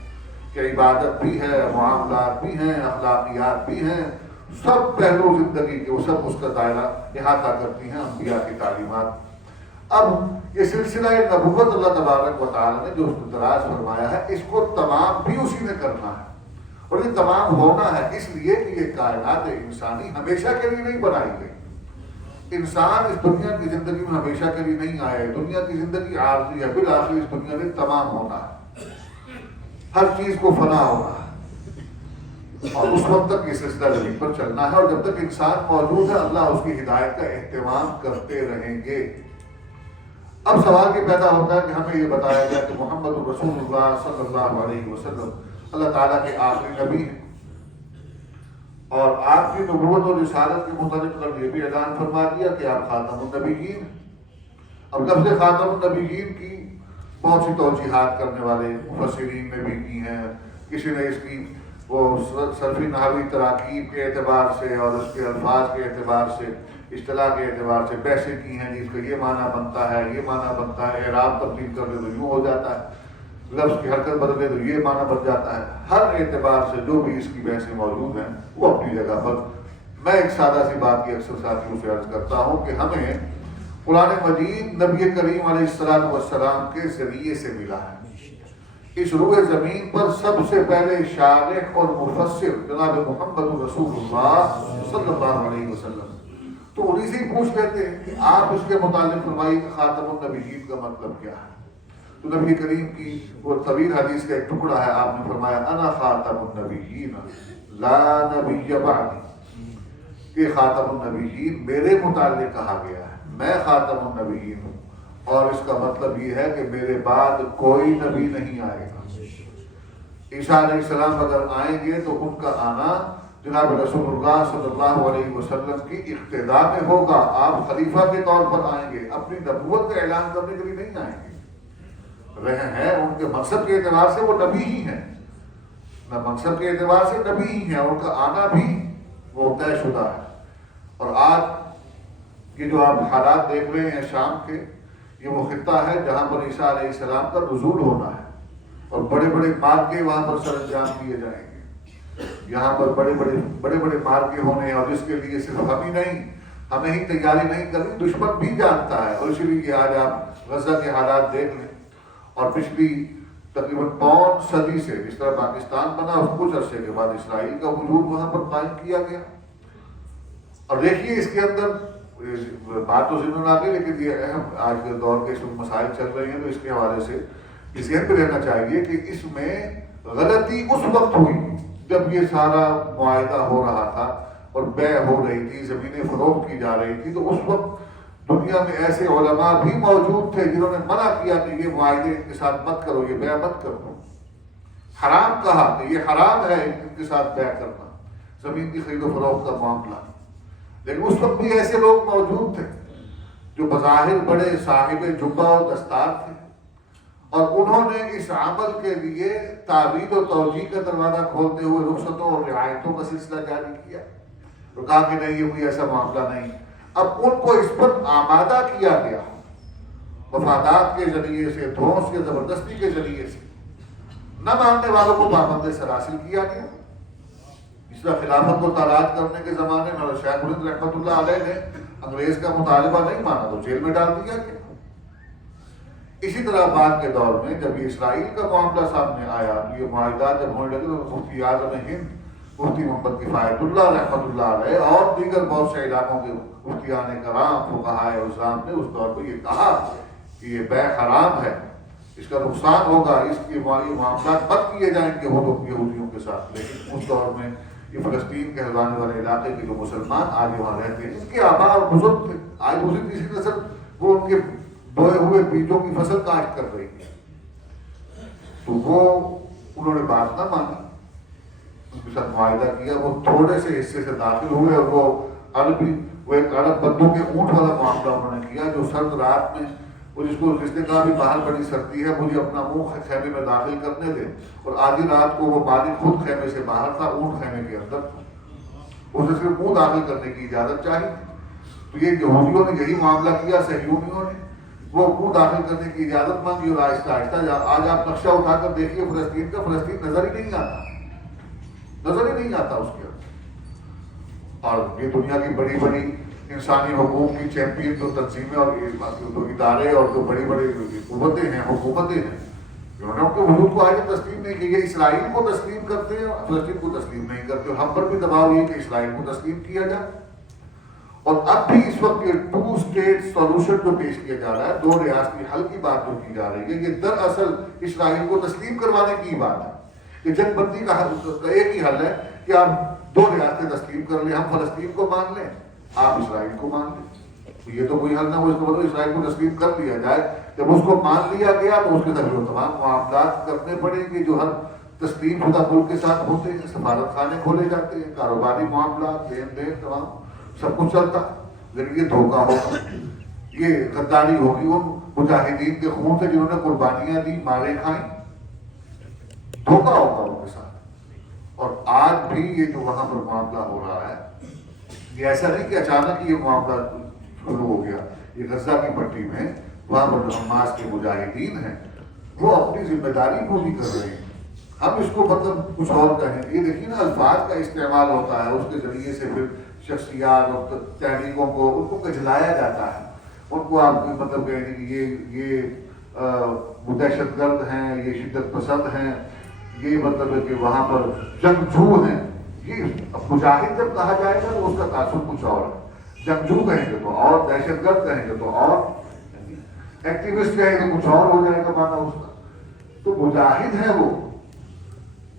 کہ عبادت بھی ہے، معاملات بھی ہیں، اخلاقیات بھی ہیں. سب پہلو زندگی کے وہ سب اس کا دائرہ احاطہ کرتی ہیں انبیاء کی تعلیمات. اب یہ سلسلہ نبوت اللہ تبارک و تعالیٰ نے جو دراز فرمایا ہے، اس کو تمام بھی اسی نے کرنا ہے. اور یہ تمام ہونا ہے اس لیے کہ یہ کائنات انسانی ہمیشہ کے لیے نہیں بنائی گئی. انسان اس دنیا کی زندگی میں ہمیشہ کے لیے نہیں آئے. دنیا کی زندگی عارضی ہے، بالآخر اس دنیا میں تمام ہونا ہے، ہر چیز کو فنا ہونا ہے اور اس وقت تک یہ سلسلہ زمین پر چلنا ہے. اور جب تک انسان موجود ہے اللہ اس کی ہدایت کا اہتمام کرتے رہیں گے. اب سوال یہ پیدا ہوتا ہے کہ ہمیں یہ بتایا گیا کہ محمد رسول اللہ صلی اللہ علیہ وسلم اللہ تعالیٰ کے آخری نبی ہیں، اور آپ کی نبوت اور رسالت کے متعلق یہ بھی اعلان فرما دیا کہ آپ خاتم النبیین. اب لفظ خاتم النبیین کی بہت سی توجیحات کرنے والے مفسرین نے بھی کی ہیں. کسی نے اس کی وہ صرفی نحوی تراکیب کے اعتبار سے اور اس کے الفاظ کے اعتبار سے، اصطلاح کے اعتبار سے بحثیں کی ہیں. جس کا یہ معنی بنتا ہے، یہ معنی بنتا ہے، اعراب تبدیل کر دے تو یوں ہو جاتا ہے، لفظ کی حرکت بدلے تو یہ معنی بن جاتا ہے. ہر اعتبار سے جو بھی اس کی بحثیں موجود ہیں وہ اپنی جگہ پر. میں ایک سادہ سی بات کی اکثر ساتھیوں سے عرض کرتا ہوں کہ ہمیں قرآن مجید نبی کریم علیہ السلام کے ذریعے سے ملا ہے. اس روئے زمین پر سب سے پہلے شارح اور مفسر جناب محمد رسول اللہ صلی اللہ علیہ وسلم. تو انہیں سے ہی پوچھ لیتے ہیں کہ آپ اس کے متعلق فرمائیے کہ خاتم النبیین کا مطلب کیا ہے. تو نبی کریم کی وہ طویل حدیث کا ایک ٹکڑا ہے. آپ نے فرمایا انا خاتم النبیین لا نبی بعدی، کہ خاتم النبیین میرے متعلق کہا گیا ہے، میں خاتم النبیین ہوں، اور اس کا مطلب یہ ہے کہ میرے بعد کوئی نبی نہیں آئے گا. عیسیٰ علیہ السلام اگر آئیں گے تو ان کا آنا جناب رسول اللہ صلی اللہ علیہ وسلم کی اقتداء میں ہوگا. آپ خلیفہ کے طور پر آئیں گے، اپنی نبوت کا اعلان کرنے کے لیے نہیں آئیں گے. رہے ہیں ان کے مقصد کے اعتبار سے وہ نبی ہی ہیں، نہ مقصد کے اعتبار سے نبی ہی ہیں، ان کا آنا بھی وہ طے شدہ ہے. اور آج یہ جو آپ حالات دیکھ رہے ہیں شام کے، یہ وہ خطہ ہے جہاں پر عیسیٰ علیہ السلام کا نزول ہونا ہے اور بڑے بڑے مارکے وہاں پر سر انجام دیے جائیں گے. یہاں پر بڑے بڑے مارکے ہونے ہیں، اور جس کے لیے صرف ہم ہی نہیں، ہمیں ہی تیاری نہیں کرنی، دشمن بھی جانتا ہے. اور اسی لیے آج آپ غزہ کے حالات دیکھ لیں، اور پچھلی تقریباً 5 صدی سے جس طرح پاکستان بنا اس کچھ عرصے کے بعد اسرائیل کا وجود وہاں پر قائم کیا گیا. اور دیکھیے اس کے اندر بات تو ضرور آ گئی، لیکن یہ اہم آج کے دور کے مسائل چل رہے ہیں تو اس کے حوالے سے اس ذہن پہ رہنا چاہیے کہ اس میں غلطی اس وقت ہوئی جب یہ سارا معاہدہ ہو رہا تھا اور بیع ہو رہی تھی، زمینیں فروخت کی جا رہی تھی، تو اس وقت دنیا میں ایسے علماء بھی موجود تھے جنہوں نے منع کیا کہ یہ معاہدے ان کے ساتھ مت کرو، یہ بیع مت کرو، حرام کہا کہ یہ حرام ہے ان کے ساتھ بیع کرنا، زمین کی خرید و فروخت کا معاملہ۔ لیکن اس وقت بھی ایسے لوگ موجود تھے جو بظاہر بڑے صاحب جبہ و دستار تھے، اور انہوں نے اس عمل کے لیے تعویل و توجیہ کا دروازہ کھولتے ہوئے رخصتوں اور رعایتوں کا سلسلہ جاری کیا، تو کہا کہ نہیں یہ کوئی ایسا معاملہ نہیں۔ اب ان کو اس پر آمادہ کیا گیا مفادات کے ذریعے سے، دھونس کے زبردستی کے ذریعے سے، نہ ماننے والوں کو پابند سراسل کیا گیا۔ اس طرح خلافت کو تاراج کرنے کے زمانے میں شیخ الہند رحمۃ اللہ علیہ نے انگریز کا مطالبہ نہیں مانا تو جیل میں ڈال دیا گیا۔ اسی طرح بعد کے دور میں جب یہ اسرائیل کا معاملہ سامنے آیا، یہ معاہدات جب ہونے لگے تو مفتی اعظم ہند مفتی محمد کفایت اللہ رحمۃ اللہ علیہ اور دیگر بہت سے علاقوں کے مفتیان کرام فقہاء عظام نے اس دور پہ یہ کہا کہ یہ بیع حرام ہے، اس کا نقصان ہوگا، اس کے معاملات مت کیے جائیں گے یہودیوں کے ساتھ۔ لیکن اس دور میں یہ فلسطین کے کہلانے والے علاقے کے جو مسلمان آج وہاں رہتے ہیں، ان کے آباء اور بزرگ تھے، آج دوسری تیسری نسل وہ ان کے بوئے ہوئے بیجوں کی فصل کاشت کر رہی ہے، تو وہ انہوں نے بات نہ مانی، ان کے ساتھ معاہدہ کیا، وہ تھوڑے سے حصے سے داخل ہوئے، اور وہ ایک عرب بندوں کے اونٹ والا معاملہ انہوں نے کیا، جو سرد رات میں وہ جس نے کہا بھی باہر بڑی سردی ہے، مجھے اپنا منہ خیمے میں داخل کرنے دے، اور آدھی رات کو وہ مالک خود خیمے سے باہر تھا، اونٹ خیمے کے اندر تھا، اسے صرف منہ داخل کرنے کی اجازت چاہیے تھی۔ تو یہ یہودیوں نے یہی معاملہ کیا، صہیونیوں نے، وہ منہ داخل کرنے کی اجازت مانگی، اور آہستہ آہستہ آج آپ نقشہ اٹھا کر دیکھیے فلسطین کا، فلسطین نظر ہی نہیں آتا، نظر ہی نہیں آتا اس کے اندر۔ اور یہ دنیا کی بڑی بڑی انسانی حقوق کی چیمپئن جو تنظیمیں اور جو ادارے اور جو بڑی بڑی قوتیں ہیں، حکومتیں ہیں، انہوں نے ان کے وجود کو آج تسلیم نہیں کی۔ یہ اسرائیل کو تسلیم کرتے ہیں، فلسطین کو تسلیم نہیں کرتے، اور ہم پر بھی دباؤ یہ کہ اسرائیل کو تسلیم کیا جائے۔ اور اب بھی اس وقت یہ 2 اسٹیٹ سولوشن جو پیش کیا جا رہا ہے، 2 ریاستی حل کی بات جو کی جا رہی ہے، یہ دراصل اسرائیل کو تسلیم کروانے کی بات ہے۔ کہ جنگ بندی کا ایک ہی حل ہے کہ آپ 2 ریاستیں تسلیم کر لیں، ہم فلسطین کو مان لیں، آپ اسرائیل کو مان لیں۔ یہ تو کوئی حل نہ ہو، اس کو مطلب اسرائیل کو تسلیم کر لیا جائے۔ جب اس کو مان لیا گیا تو اس کے تحت تمام معاملات کرنے پڑیں گے جو ہر تسلیم شدہ ملک کے ساتھ ہوتے ہیں، سفارت خانے کھولے جاتے ہیں، کاروباری معاملات، لین دین، تمام سب کچھ چلتا۔ لیکن یہ دھوکہ ہوگا، یہ غداری ہوگی ان مجاہدین کے خون سے جنہوں نے قربانیاں دی، مارے کھائیں، دھوکہ ہوگا ان کے ساتھ۔ اور آج بھی یہ جو وہاں پر معاملہ ہو رہا ہے، یہ ایسا نہیں کہ اچانک یہ معاملہ شروع ہو گیا۔ یہ غزہ کی پٹی میں وہاں پر جو حماس کے مجاہدین ہیں وہ اپنی ذمہ داری پوری کر رہے ہیں۔ ہم اس کو مطلب کچھ اور کہیں، یہ دیکھیے نا الفاظ کا استعمال ہوتا ہے، اس کے ذریعے سے پھر شخصیات اور تحریکوں کو ان کو کھجلایا جاتا ہے، ان کو آپ مطلب کہیں کہ یہ دہشت گرد ہیں، یہ شدت پسند ہیں، یہ مطلب ہے کہ وہاں پر جنگجو ہیں۔ یہ مجاہد جب کہا جائے گا تو اس کا تاثر کچھ اور ہے، جنگجو کہیں گے تو اور، دہشت گرد کہیں گے تو اور، ایکٹیوسٹ کہیں گے کچھ اور ہو جائے گا معنی اس کا۔ تو مجاہد ہیں وہ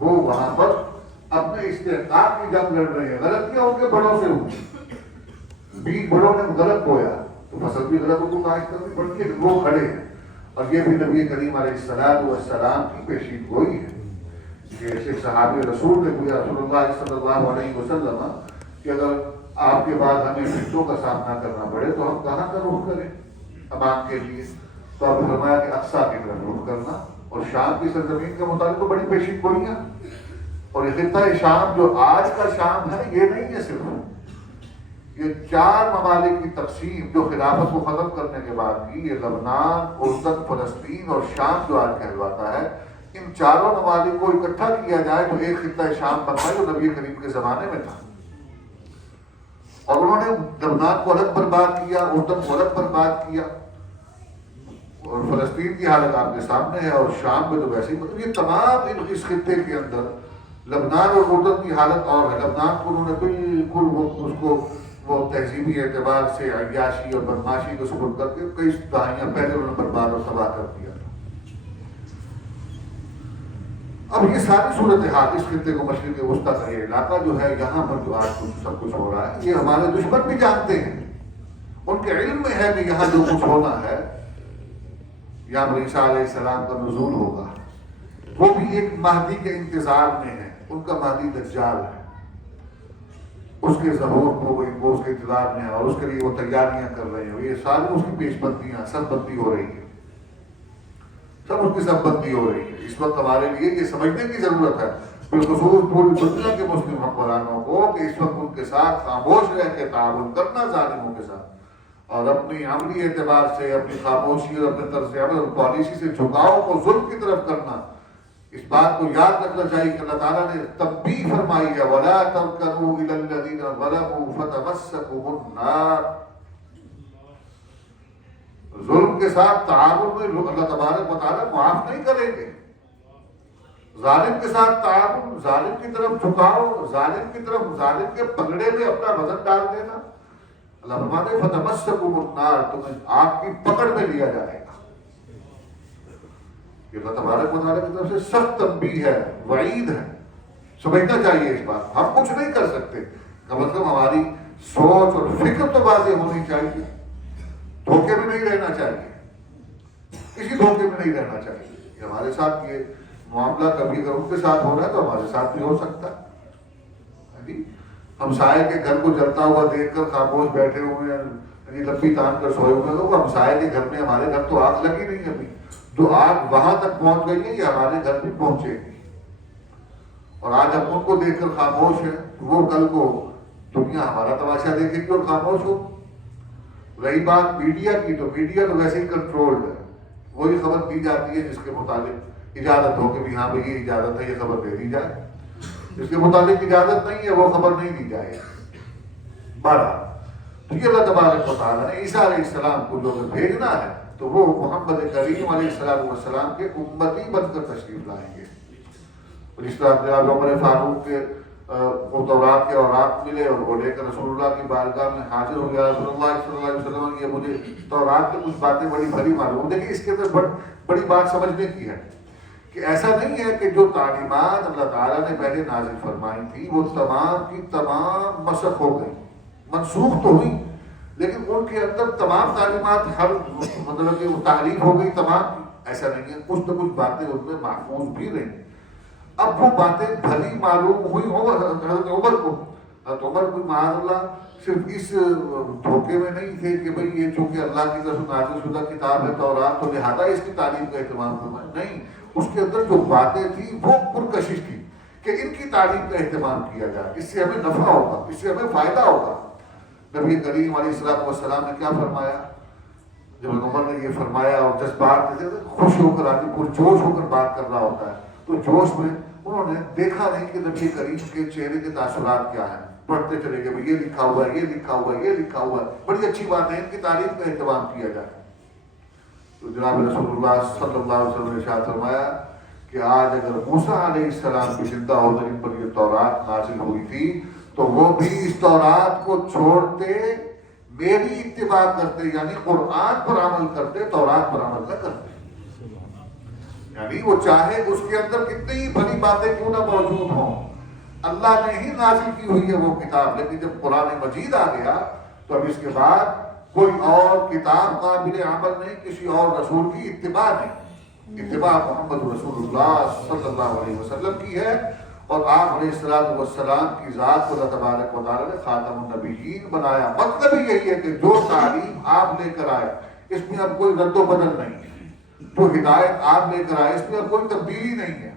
وہاں پر اپنے استحقاق کی جنگ لڑ رہے ہیں۔ غلطیاں ان کے بڑوں سے ہوئی، بیج بڑوں نے غلط بویا تو فصل بھی غلط ان کو کاشت کرنی پڑتی ہے، وہ کھڑے ہیں۔ اور یہ بھی نبی کریم علیہ السلام کی پیشین گوئی ہے کہ ایک صحابی رسول نے پوچھا رسول اللہ صلی اللہ علیہ وسلم کہ اگر آپ کے بعد ہمیں فتنوں کا سامنا کرنا پڑے تو ہم کہاں کا رخ کریں امان کے لیے؟ تو آپ نے فرمایا کہ اقصیٰ کی طرف رخ کرنا، اور شام کی سرزمین کے متعلق تو بڑی پیشین گوئیاں۔ اور یہ خطہ شام جو آج کا شام ہے، یہ نہیں ہے صرف، یہ 4 ممالک کی تقسیم جو خلافت کو ختم کرنے کے بعد کی، یہ لبنان، اردن، فلسطین اور شام جو آج کہلواتا ہے، ان 4 ممالک کو اکٹھا کیا جائے تو ایک خطہ شام بنتا ہے جو نبی کریم کے زمانے میں تھا۔ اور انہوں نے لبنان کو الگ برباد کیا، اردن کو الگ برباد کیا، اور فلسطین کی حالت آپ کے سامنے ہے، اور شام میں تو ویسے ہی مطلب یہ تمام اس خطے کے اندر لبنان اور اردن کی حالت اور ہے۔ لبنان کو انہوں نے بالکل اس کو وہ تہذیبی اعتبار سے عیاشی اور بدماشی کو سپرد کر کے کئی دہائیاں پہلے انہوں نے برباد اور تباہ کر دیا تھا۔ اب یہ ساری صورتحال اس خطے کو مشرق وسطیٰ کا یہ علاقہ جو ہے یہاں پر جو آج کچھ سب کچھ ہو رہا ہے یہ ہمارے دشمن بھی جانتے ہیں، ان کے علم میں ہے کہ یہاں جو کچھ ہونا ہے یہاں پر عیسیٰ علیہ السلام کا نزول ہوگا، وہ بھی ایک مہدی کے انتظار میں ہے، ان کا مہدی دجال ہے، اس کے ظہور کو وہ اس کے انتظار میں ہے اور اس کے لیے وہ تیاریاں کر رہے ہیں، یہ ساری اس کی پیش بندیاں سب بندی ہو رہی ہے، سب اس کی سب بندی ہو رہی ہے۔ اس وقت ہمارے لیے یہ سمجھنے کی ضرورت ہے بالخصوص پوری دنیا کے مسلم حکمرانوں کو کہ اس وقت ان کے ساتھ خاموش رہ کے تعاون کرنا ظالموں کے ساتھ، اور اپنی عملی اعتبار سے اپنی خاموشی اور اپنے طرز عمل اور پالیسی سے جھکاؤ کو ظلم کی طرف کرنا، اس بات کو یاد رکھنا چاہیے کہ اللہ تعالیٰ نے تنبیہ فرمائی ہے وَلَا تَرْكَنُوا إِلَى الَّذِينَ ظَلَمُوا فَتَمَسَّكُمُ النَّارُ۔ ظلم کے ساتھ تعاون میں اللہ تبارک و تعالیٰ معاف نہیں کریں گے، ظالم کے ساتھ تعاون، ظالم کی طرف جھکاؤ، ظالم کی طرف ظالم کے پگڑے میں اپنا وزن ڈال دینا، اللہ فرماتے ہیں فَتَمَسَّكُمُ النَّارُ، تمہیں آگ کی پکڑ میں لیا جائے گا۔ یہ اللہ تبارک و تعالیٰ کی طرف سے سخت تنبیہ ہے، وعید ہے، سمجھنا چاہیے اس بات۔ ہم کچھ نہیں کر سکتے، کم از کم ہماری سوچ اور فکر تو واضح ہونی چاہیے، دھوکے میں نہیں رہنا چاہیے، کسی دھوکے میں نہیں رہنا چاہیے کہ ہمارے ساتھ یہ معاملہ کبھی اگر ان کے ساتھ ہو رہا ہے تو ہمارے ساتھ بھی ہو سکتا ہے۔ ہمسائے کے گھر کو جلتا ہوا دیکھ کر خاموش بیٹھے ہوئے ہیں، لمبی تان کر سوئے ہوئے ہیں، تو ہمسائے کے گھر میں ہمارے گھر تو آگ لگی نہیں ابھی، جو آگ وہاں تک پہنچ گئی ہے یہ ہمارے گھر بھی پہنچے گی، اور آج ہم ان کو دیکھ کر خاموش ہیں، وہ کل کو دنیا ہمارا تماشا دیکھے گی اور خاموش ہو۔ رہی بات میڈیا کی، تو میڈیا تو ویسے ہی کنٹرولڈ ہے، وہی خبر دی جاتی ہے جس کے مطابق اجازت ہو کہ بھی ہاں بھائی یہ اجازت ہے، یہ خبر دے دی جائے، جس کے مطابق اجازت نہیں ہے وہ خبر نہیں دی جائے۔ بہرحال تو یہ اللہ تبارک و تعالیٰ نے عیسیٰ علیہ السلام کو جو بھیجنا ہے تو وہ محمد کریم علیہ السلام کے امتی بن کر تشریف لائیں گے۔ جس طرح جناب عمر فاروق کے وہ تورات کے اوراق ملے اور وہ لے کر رسول اللہ کی بارگاہ میں حاضر ہو گیا، رسول اللہ صلی اللہ علیہ وسلم یہ مجھے تورات کی کچھ باتیں بڑی بھری معلوم۔ دیکھیں اس کے اندر بڑی بات سمجھنے کی ہے کہ ایسا نہیں ہے کہ جو تعلیمات اللہ تعالیٰ نے پہلے نازل فرمائی تھی وہ تمام کی تمام مسخ ہو گئی، منسوخ تو ہوئی، لیکن ان کے اندر تمام تعلیمات ہر مطلب کہ وہ تحریف ہو گئی تمام، ایسا نہیں ہے، کچھ نہ کچھ باتیں ان میں محفوظ بھی رہیں۔ اب وہ باتیں بھلی معلوم ہوئی حضرت عمر کو، حضرت عمر کو معاذ اللہ صرف اس دھوکے میں نہیں تھے کہ بھئی یہ چونکہ اللہ کی طرف نازل شدہ کتاب ہے تورات تو لہذا اس کی تعلیم کا اہتمام کرنا، نہیں، اس کے اندر جو باتیں تھیں وہ پرکشش تھی کہ ان کی تعلیم کا اہتمام کیا جائے، اس سے ہمیں نفع ہوگا، اس سے ہمیں فائدہ ہوگا۔ نبی کریم علیہ السلام نے کیا فرمایا جب عمر نے یہ فرمایا، اور جذبات سے خوش ہو کر آدمی پرجوش ہو کر بات کر رہا ہوتا ہے، تو جوش میں انہوں نے دیکھا نہیں کہ نبی کریم کے چہرے کے تاثرات کیا ہیں، پڑھتے چلے گئے یہ لکھا ہوا ہے، یہ لکھا ہوا ہے، یہ لکھا ہوا ہے، بڑی اچھی بات ہے، ان کی تعلیم کا اہتمام کیا جائے۔ تو جناب رسول اللہ صلی اللہ علیہ وسلم نے ارشاد فرمایا کہ آج اگر موسیٰ علیہ السلام کی زندہ ہوتے جن پر یہ تورات نازل ہوئی تھی تو وہ بھی اس تورات کو چھوڑتے میری اتباع کرتے، یعنی قرآن پر عمل کرتے، تورات پر عمل نہ کرتے۔ یعنی وہ چاہے اس کے اندر کتنی ہی بڑی باتیں کیوں نہ موجود ہوں، اللہ نے ہی نازل کی ہوئی ہے وہ کتاب، لیکن جب قرآن مجید آ گیا تو اب اس کے بعد کوئی اور کتاب قابل عمل نہیں، کسی اور رسول کی اتباع نہیں، اتباع محمد رسول اللہ صلی اللہ علیہ وسلم کی ہے، اور آپ علیہ السلام کی ذات کو اللہ تبارک و تعالیٰ نے خاتم النبیین بنایا۔ مطلب ہی یہی ہے کہ جو تعلیم آپ لے کر آئے اس میں اب کوئی رد و بدل نہیں ہے، جو ہدایت آپ لے کر آئے اس میں اب کوئی تبدیلی نہیں ہے،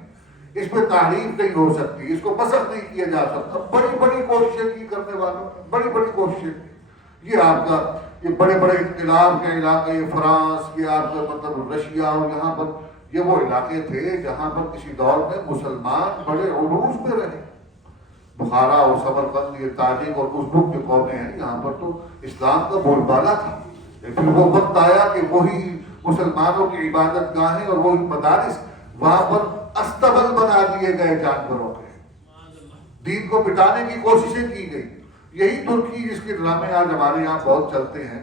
اس میں تحریف نہیں ہو سکتی، اس کو مسخ نہیں کیا جا سکتا۔ بڑی بڑی کوششیں کی کرنے والوں نے، بڑی بڑی کوششیں کی، یہ آپ کا یہ بڑے بڑے انقلاب کے علاقے، یہ فرانس، یہ آپ کا مطلب رشیا، اور یہاں پر یہ وہ علاقے تھے جہاں پر کسی دور میں مسلمان بڑے عروج میں رہے، بخارا اور سمرقند، یہ تاجک اور ازبک جو قومیں ہیں، یہاں پر تو اسلام کا بول بالا تھا، پھر وہ وقت آیا کہ وہی مسلمانوں کی عبادت گاہیں اور وہی مدارس وہاں پر استبل بنا دیے گئے جانوروں کے، دین کو مٹانے کی کوششیں کی گئی۔ یہی ترکی جس کے ڈرامے آج ہمارے یہاں بہت چلتے ہیں،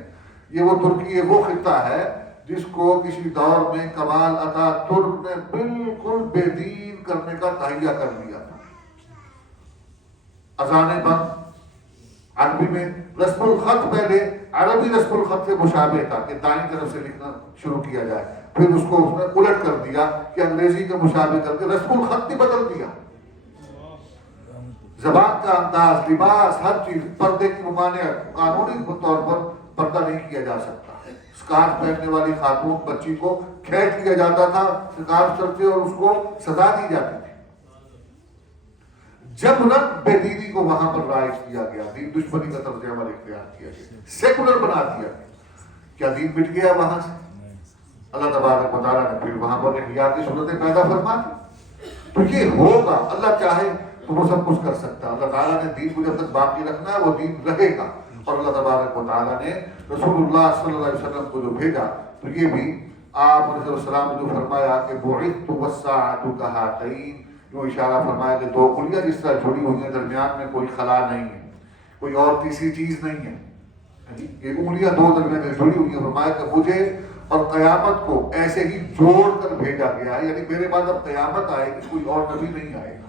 یہ وہ ترکی وہ خطہ ہے جس کو کسی دور میں کمال اتا ترک نے بالکل بے دین کرنے کا تہیہ کر لیا تھا. اذانیں بند، عربی میں رسم الخط، پہلے عربی رسم الخط سے مشابہ تھا کہ دائیں طرف سے لکھنا شروع کیا جائے، پھر اس کو اس نے الٹ کر دیا کہ انگریزی کے مشابہ کر کے رسم الخط بھی بدل دیا. زبان کا انداز، لباس، ہر چیز، پردے کی ممانعت، قانونی طور پر پردہ نہیں کیا جا سکتا. اسکارف پہننے والی خاتون بچی کو کھینچ لیا جاتا تھا اسکارف چلتے اور اس کو سزا دی جاتی تھی. جب رنگ بے دینی کو وہاں پر رائج کیا گیا، دین دشمنی کا طرز عمل اختیار کیا گیا، سیکولر بنا دیا گیا، کیا دین مٹ گیا وہاں سے؟ اللہ تبارک و تعالیٰ نے پھر وہاں پر احیاء کی صورتیں پیدا فرما دی. تو یہ ہوگا، اللہ چاہے تو وہ سب کچھ کر سکتا ہے. اللہ تعالیٰ نے دین کو جب تک باقی رکھنا ہے وہ دین رہے گا. اور اللہ تبارک و تعالیٰ نے رسول اللہ صلی اللہ علیہ وسلم کو جو بھیجا تو یہ بھی آپ علیہ السلام نے جو فرمایا کہ بعثت والساعۃ کہاتین، جو اشارہ فرمایا کہ دو کلیاں جس طرح جڑی ہوئی ہیں، درمیان میں کوئی خلا نہیں ہے، کوئی اور تیسری چیز نہیں ہے. یہ انگلیاں دو درمیان میں جڑی ہوئی ہیں. فرمایا کہ مجھے اور قیامت کو ایسے ہی جوڑ کر بھیجا گیا ہے، یعنی میرے بعد اب قیامت آئے گی، کوئی اور نبی نہیں آئے گا.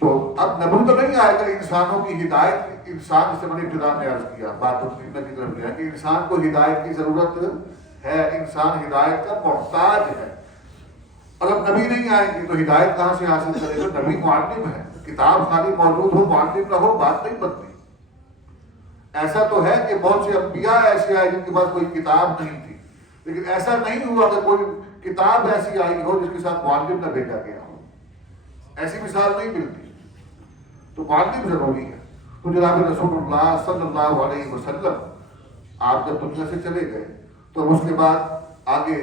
تو اب نبی تو نہیں آئے گا، انسانوں کی ہدایت. انسان سے میں نے ابتدا میں عرض کیا، بات تفصیل کی طرف گیا کہ انسان کو ہدایت کی ضرورت ہے، انسان ہدایت کا محتاج ہے. اور اب نبی نہیں آئے گی تو ہدایت کہاں سے حاصل کرے گا؟ نبی معلم ہے، کتاب خالی موجود ہو، معلم نہ ہو، بات نہیں بنتی. ایسا تو ہے کہ بہت سے انبیاء ایسے آئے جن کے پاس کوئی کتاب نہیں تھی، لیکن ایسا نہیں ہوا کہ کوئی کتاب ایسی آئی ہو جس کے ساتھ معلم نہ بھیجا گیا ہو. ایسی مثال نہیں ملتی. تو معلم ضروری ہے. تو جناب رسول اللہ صلی اللہ علیہ وسلم آپ جب دنیا سے چلے گئے تو اس کے بعد آگے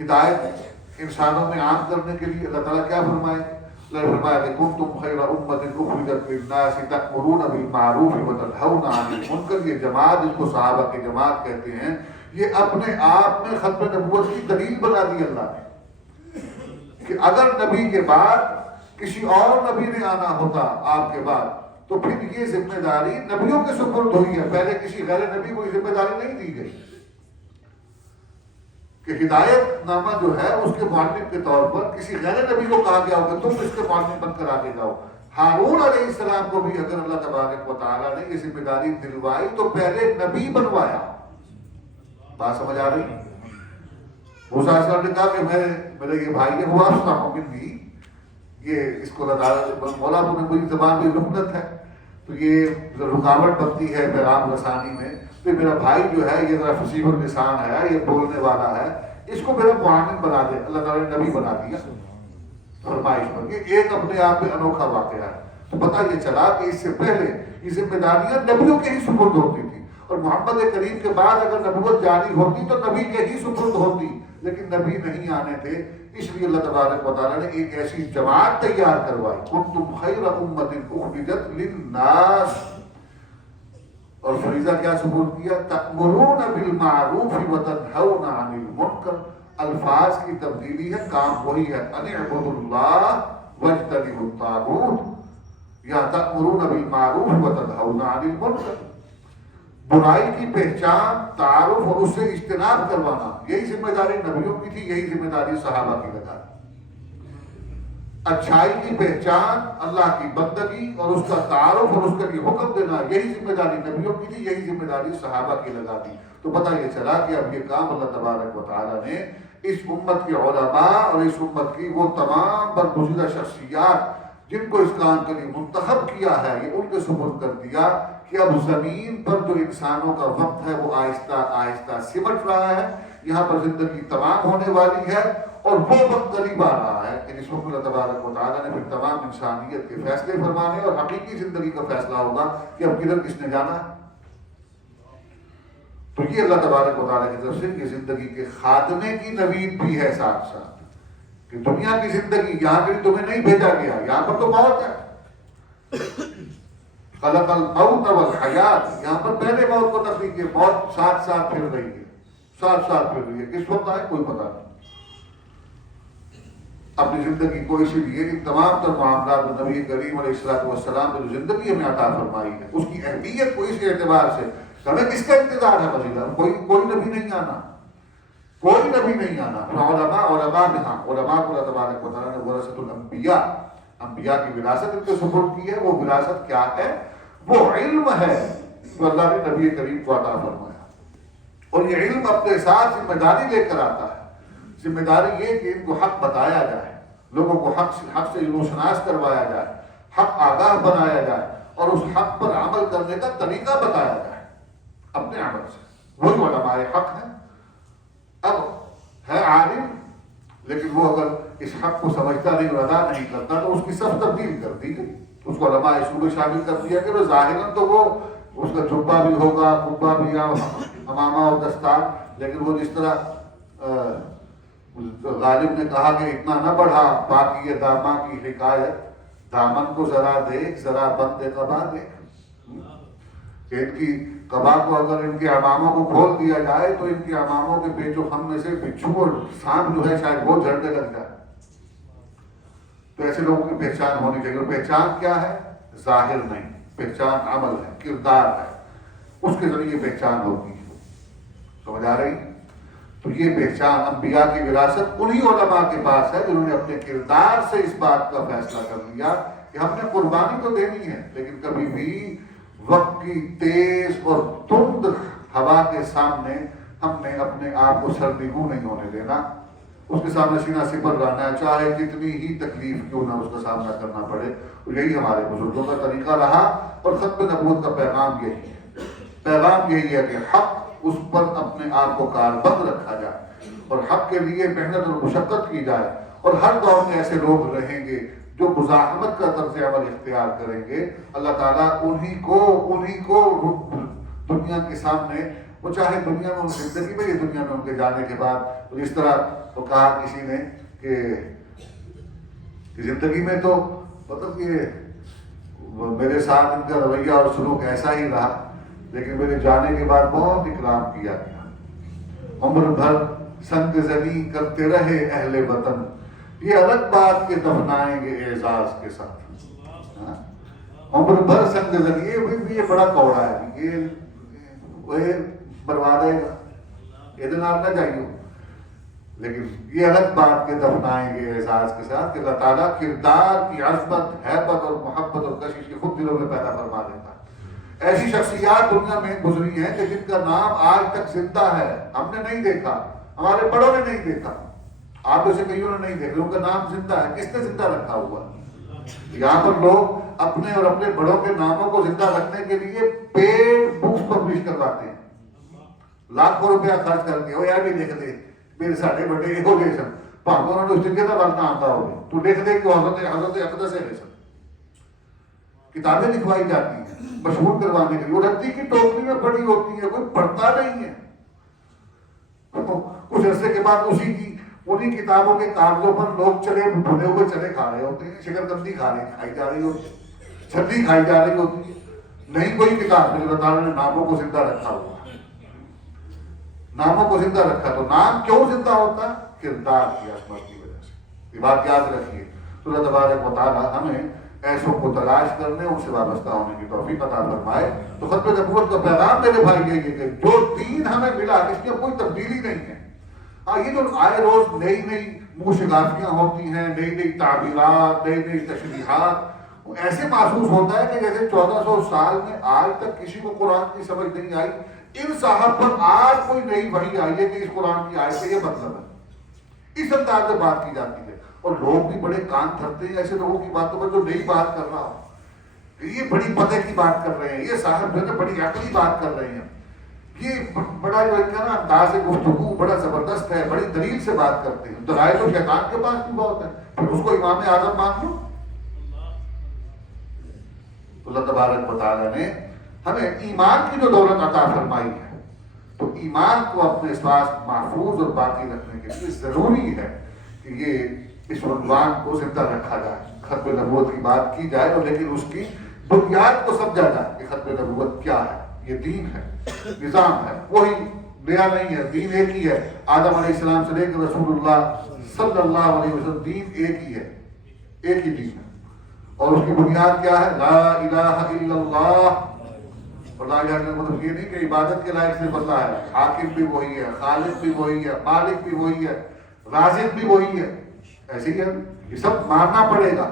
ہدایت انسانوں میں عام کرنے کے لیے اللہ تعالیٰ کیا فرمائے؟ اللہ فرمایا کہ کنتم خیر امۃ اخرجت للناس تأمرون بالمعروف وتنہون عن المنکر. یہ جماعت جس کو صحابہ کی جماعت کہتے ہیں، یہ اپنے آپ میں ختم نبوت کی دلیل بنا دی اللہ نے کہ اگر نبی کے بعد کسی اور نبی نے آنا ہوتا آپ کے بعد تو پھر یہ ذمہ داری نبیوں کے سپرد ہوئی ہے. پہلے کسی غیر نبی کو یہ ذمہ داری نہیں دی گئی کہ ہدایت نامہ جو ہے اس کے معلم کے طور پر کسی غیر نبی کو کہا گیا ہو کہ تم اس کے معلم بن کر آگے جاؤ. ہارون علیہ السلام کو بھی اگر اللہ تبارک و تعالیٰ نے یہ ذمہ داری دلوائی تو پہلے نبی بنوایا. بات سمجھ آ رہی؟ موسیٰ علیہ السلام نے کہا کہ میرے یہ بھائی ہے، ہوا اس کا مومن بھی، یہ اس کو اللہ تعالیٰ مولا تو نے مجھے زبان میں لکنت ہے تو یہ رکاوٹ بنتی ہے پیغام رسانی میں. تو میرا بھائی جو ہے یہ ذرا فصیح اللسان ہے، یہ بولنے والا ہے، اس کو میرا معاون بنا دے. اللہ تعالیٰ نے نبی بنا دیا فرمائش پر. یہ ایک اپنے آپ میں انوکھا واقعہ ہے. تو پتہ یہ چلا کہ اس سے پہلے یہ ذمہ داریاں نبیوں کے ہی سپرد ہوتی تھی، اور محمد کریم کے بعد اگر نبوت جاری ہوتی تو نبی کے ہی سپرد ہوتی، لیکن نبی نہیں آنے تھے. اس لیے اللہ تبارک و تعالیٰ نے ایک ایسی جماعت تیار کروائی، کنتم خیر امۃ اخرجت للناس. اور فریضہ کیا سپرد کیا؟ تأمرون بالمعروف وتنہون عن المنکر. الفاظ کی تبدیلی ہے، کام وہی ہے، ان اعبدوا اللہ واجتنبوا الطاغوت، یا تأمرون بالمعروف وتنہون عن المنکر. برائی کی پہچان، تعارف اور اس سے اجتناب کروانا، یہی ذمہ داری نبیوں کی تھی، یہی ذمہ داری صحابہ کی لگا. اچھائی کی پہچان، اللہ کی بندگی اور اس کا تعارف اور اس کا لیے حکم دینا، یہی ذمہ داری نبیوں کی تھی، یہی ذمہ داری صحابہ کی لگا دی. تو پتہ یہ چلا کہ اب یہ کام اللہ تبارک و تعالیٰ نے اس امت کے علماء اور اس امت کی وہ تمام برگزیدہ شخصیات جن کو اس کام کے لیے منتخب کیا ہے، یہ ان کے سپرد کر دیا کہ اب زمین پر جو انسانوں کا وقت ہے وہ آہستہ آہستہ سمٹ رہا ہے. یہاں پر زندگی تمام ہونے والی ہے اور وہ وقت قریب آ رہا ہے کہ جس وقت اللہ تبارک و تعالیٰ نے پھر تمام انسانیت کے فیصلے فرمانے اور حقیقی زندگی کا فیصلہ ہوگا کہ اب کدھر کس نے جانا ہے. تو یہ اللہ تبارک و تعالیٰ کی طرف سے یہ زندگی کے خاتمے کی نوید بھی ہے ساتھ ساتھ کہ دنیا کی زندگی یہاں کے لیے تمہیں نہیں بھیجا گیا، یہاں پر تو موت ہے. خلق الموت والحیات، یہاں پر پہلے موت کو تخلیق ہے. موت ساتھ ساتھ پھر رہی ہے، ساتھ ساتھ پھر رہی ہے. کس وقت آئے کوئی پتہ نہیں. اپنی زندگی کو اسی لیے ان تمام تر معاملات میں نبی کریم علیہ السلام نے جو زندگی ہمیں عطا فرمائی ہے اس کی اہمیت کو اس اعتبار سے ہمیں کس کا انتظار ہے؟ وزیرہ کوئی نبی نہیں آنا. کوئی نبی نہیں آنا. علماء میں ہاں علماء کو اللہ تبارک و تعالیٰ نے ورثۃ الانبیاء، انبیاء کی وراثت ان کے سپرد کی ہے. وہ وراثت کیا ہے؟ وہ علم ہے جو اللہ نے نبی کریم کو عطا فرمایا. اور یہ علم اپنے ساتھ ذمہ داری لے کر آتا ہے. ذمہ داری یہ کہ ان کو حق بتایا جائے، لوگوں کو حق سے روشناس کروایا جائے، حق آگاہ بنایا جائے، اور اس حق پر عمل کرنے کا طریقہ بتایا جائے اپنے عمل سے. وہی علماء حق ہیں. اب ہے عالم لیکن وہ اگر اس حق کو سمجھتا نہیں اور ادا نہیں کرتا تو اس کی صف تبدیل کر دی گئی، اس کو علماء اصول میں شامل کر دیا کہ وہ ظاہراً تو وہ اس کا جبہ بھی ہوگا، قبہ بھی، امامہ اور دستار، لیکن وہ جس طرح غالب نے کہا کہ اتنا نہ بڑھا باقی یہ داماں کی حکایت، دامن کو ذرا دیکھ ذرا بند قبا دیکھ. کہ ان کی قبا کو اگر ان کے اماموں کو کھول دیا جائے تو ان کے اماموں کے پیچ و خم میں سے بچھو اور سانپ جو ہے شاید وہ جھڑنے لگ جائے. تو ایسے لوگوں کی پہچان ہونی چاہیے. اور پہچان کیا ہے؟ ظاہر نہیں، پہچان عمل ہے، کردار ہے، اس کے ذریعے پہچان ہوتی ہے. سمجھ آ رہی؟ تو یہ پہچان انبیاء کی وراثت انہی علماء کے پاس ہے جنہوں نے اپنے کردار سے اس بات کا فیصلہ کر لیا کہ ہم نے قربانی تو دینی ہے لیکن کبھی بھی وقت کی تیز اور تند ہوا کے سامنے ہم نے اپنے آپ کو سرنگوں نہیں ہونے دینا. اس کے سامنے سینہ سپر رہنا ہے، چاہے کتنی ہی تکلیف کیوں نہ اس کا سامنا کرنا پڑے. یہی ہمارے بزرگوں کا طریقہ رہا اور ختم نبوت کا پیغام یہی ہے. پیغام یہی ہے کہ حق اس پر اپنے آپ کو کاربند رکھا جائے اور حق کے لیے محنت اور مشقت کی جائے. اور ہر دور میں ایسے لوگ رہیں گے جو مزاحمت کا طرز عمل اختیار کریں گے. اللہ تعالیٰ انہی کو دنیا کے سامنے، وہ چاہے دنیا میں ان زندگی میں، یہ دنیا میں ان کے جانے کے بعد، جس طرح تو کہا کسی نے کہ زندگی میں تو مطلب کہ میرے ساتھ ان کا رویہ اور سلوک ایسا ہی رہا لیکن میرے جانے کے بعد بہت اکرام کیا گیا. عمر بھر سنگ زنی کرتے رہے اہل وطن، یہ الگ بات کے دفنائیں گے اعزاز کے ساتھ. عمر بھر سنگ زنی، یہ بڑا کوڑا ہے، یہ برباد ہے گا، یہ دن آپ نہ جائیے. لیکن یہ الگ بات کے دفنائیں گے اعزاز کے ساتھ کہ اللہ تعالیٰ کردار کی عظمت، ہیبت اور محبت اور کشش کی خود دلوں میں پیدا فرما دیتا ہے. ایسی شخصیات دنیا میں گزری ہیں کہ جن کا نام آج تک زندہ ہے. ہم نے نہیں دیکھا، ہمارے بڑوں نے نہیں دیکھا، آپ جیسے کئیوں نے نہیں دیکھا، ان کا نام زندہ ہے. کس نے زندہ رکھا ہوا؟ یہاں پر لوگ اپنے اور اپنے بڑوں کے ناموں کو زندہ رکھنے کے لیے پیڈ بکس پبلش کرواتے ہیں، لاکھوں روپیہ خرچ کر کے. وہ یار بھی لکھ دے میرے ساڑھے بڑے یہ ہو گئے سن پاپا انہوں نے اس دن کہتا ورنہ آتا ہوگا تو لکھ دے کہ حضرت اقدس ہے سن. کتابیں لکھوائی جاتی ہیں مشہور کروانے کے لیے، وہ رتی کی ٹوکری میں پڑی ہوتی ہے، کوئی پڑھتا نہیں ہے. کچھ عرصے کے بعد انہی کتابوں کے کاغذوں پر لوگ چلے بھنے ہوئے چلے کھا رہے ہوتے ہیں، شکرکندی کھائی جا رہی ہوتی ہے، چھلی کھائی جا رہی ہوتی ہے. نہیں کوئی کتاب اللہ تعالیٰ نے ناموں کو زندہ رکھا ہوا، ناموں کو زندہ رکھا. تو نام کیوں زندہ ہوتا ہے؟ کردار کی عظمت کی وجہ سے. یہ بات یاد رکھیے. تو اللہ تبارک و تعالیٰ ہمیں ایسوں کو تلاش کرنے، ان سے وابستہ ہونے کی توفیق عطا فرمائے. تو ختم نبوت کا پیغام میرے بھائی یہ کہ جو دین ہمیں ملا اس میں کوئی تبدیلی نہیں ہے. یہ جو آئے روز نئی منہ شگافیاں ہوتی ہیں، نئی تعبیرات، نئی تشریحات، ایسے محسوس ہوتا ہے کہ جیسے 1400 سال میں آج تک کسی کو قرآن کی سمجھ نہیں آئی. ان صاحب پر آج کوئی نئی وحی آئی ہے کہ اس قرآن کی آیت سے یہ مطلب ہے، اس انداز میں بات کی جاتی ہے. اور لوگ بھی بڑے کان دھرتے ہیں ایسے لوگوں کی باتوں پر جو نئی بات کر رہا ہو کہ یہ بڑی پتہ کی بات کر رہے ہیں، یہ صاحب جو ہے بڑی عقلی بات کر رہے ہیں، یہ بڑا جو ہے نا انداز گفتگو بڑا زبردست ہے، بڑی دلیل سے بات کرتے ہیں. دلائل تو شیطان کے پاس بھی بہت ہے، پھر اس کو امام اعظم مان لو. اللہ تبارک و تعالیٰ نے ہمیں ایمان کی جو دولت عطا فرمائی ہے تو ایمان کو اپنے ساتھ محفوظ اور باقی رکھنے کے لیے ضروری ہے کہ یہ اس عنوان کو زندہ رکھا جائے، ختم نبوت کی بات کی جائے، اور لیکن اس کی بنیاد کو سمجھا جائے کہ ختم نبوت کیا ہے. یہ دین ہے، نظام ہے، وہی نیا نہیں ہے، دین ایک ہی ہے. آدم علیہ السلام سے لے کر رسول اللہ صلی اللہ علیہ وسلم دین ایک ہی ہے، ایک ہی دین ہے. اور اس کی بنیاد کیا ہے؟ لا الہ الا اللہ اللہ کا مطلب یہ نہیں کہ عبادت کے لائق صرف اللہ ہے، حاکم بھی وہی ہے، خالق بھی وہی ہے، مالک بھی وہی ہے، رازق بھی وہی ہے. ایسے ہی ہے، یہ سب ماننا پڑے گا،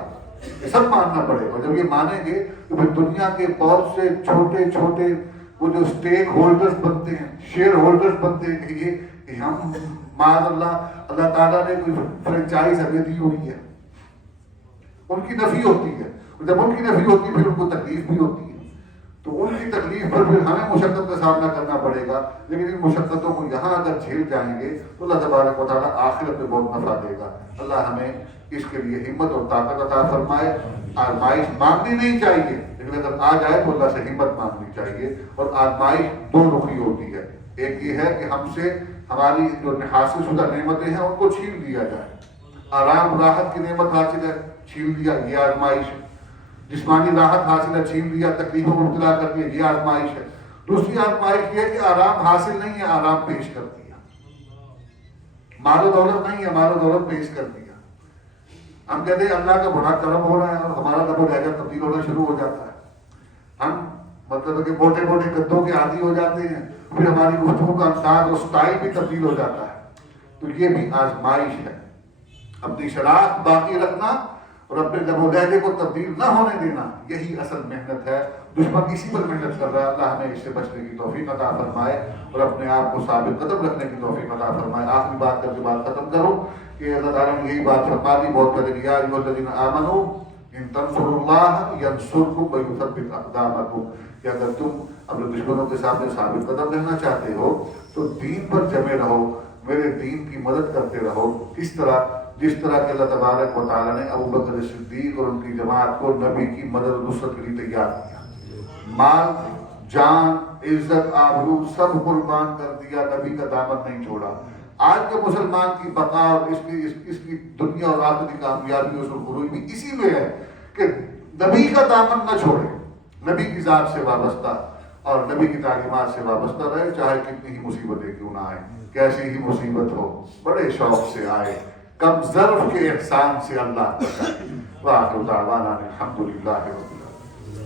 یہ سب ماننا پڑے گا. جب یہ مانیں گے تو پھر دنیا کے بہت سے چھوٹے چھوٹے وہ جو اسٹیک ہولڈرز بنتے ہیں، شیئر ہولڈرز بنتے ہیں کہ ہم معاذ اللہ تعالیٰ نے کوئی فرنچائز ہمیں دی ہوئی ہے، ان کی نفی ہوتی ہے. جب ان کی نفی ہوتی ہے پھر ان کو تکلیف بھی ہوتی ہے. تو ان کی تکلیف پر پھر ہمیں مشقت کا سامنا کرنا پڑے گا. لیکن ان مشقتوں کو یہاں اگر جھیل جائیں گے تو اللہ تبارک و تعالیٰ آخرت میں بہت نفع دے گا. اللہ ہمیں اس کے لیے ہمت اور طاقت عطا فرمائے. آزمائش مانگنی نہیں چاہیے، لیکن اگر آ جائے تو اللہ سے ہمت مانگنی چاہیے. اور آزمائش دو رخی ہوتی ہے. ایک یہ ہے کہ ہم سے ہماری جو حاصل شدہ نعمتیں ہیں ان کو چھین لیا جائے. آرام راحت کی نعمت حاصل ہے، چھین لیا، یہ آزمائش ہے. جسمانی راحت حاصل ہے، چھین لیا، تکلیفوں میں مبتلا کر دیا، یہ آزمائش ہے. دوسری آزمائش یہ ہے کہ آرام حاصل نہیں ہے، آرام پیش کر دیا. مال و دولت نہیں ہے، مال و دولت پیش کر دیا. ہم کہتے ہیں اللہ کا بڑا کرم ہو رہا ہے اور ہمارا لب و لہجہ تبدیل ہونا شروع ہو جاتا ہے. ہم مطلب کہ موٹے موٹے گدوں کے عادی ہو جاتے ہیں، پھر ہماری گفتگو کا انداز اور سٹائل بھی تبدیل ہو جاتا ہے. تو یہ بھی آزمائش ہے. اپنی شناخت باقی رکھنا اور اپنے لب و لہجے کو تبدیل نہ ہونے دینا، یہی اصل محنت ہے. دشمن اسی پر محنت کر رہا ہے. اللہ ہمیں اس سے بچنے کی توفیق عطا فرمائے اور اپنے آپ کو ثابت قدم رکھنے کی توفیق عطا فرمائے. آخری بات کر کے بات ختم کروں کہ اللہ تعالیٰ نے یہی بات فرما دی بہت پہلے، یا ایھا الذین آمنوا ان تنصروا اللہ ینصرکم ویثبت اقدامکم، کہ اگر تم اپنے دشمنوں کے سامنے ثابت قدم رہنا چاہتے ہو تو دین پر جمے رہو، میرے دین کی مدد کرتے رہو. اس طرح جس طرح کہ اللہ تبارک و تعالیٰ نے ابو بکر صدیق اور ان کی جماعت کو نبی کی مدد و نصرت کے لیے تیار کیا. مال، جان، عزت، آبرو سب قربان کر دیا، نبی کا دامن نہیں چھوڑا. آج کے مسلمان کی بقا اور اس کی دنیا اور آخرت کی کامیابی اور سرخروئی بھی اسی میں ہے کہ نبی کا دامن نہ چھوڑے، نبی کی ذات سے وابستہ اور نبی کی تعلیمات سے وابستہ رہے، چاہے کتنی ہی مصیبتیں کیوں نہ آئیں، کیسی ہی مصیبت ہو، بڑے شوق سے آئے، کم ظرف کے احسان سے اللہ بچائے. وآخر دعوانا الحمدللہ رب العالمین.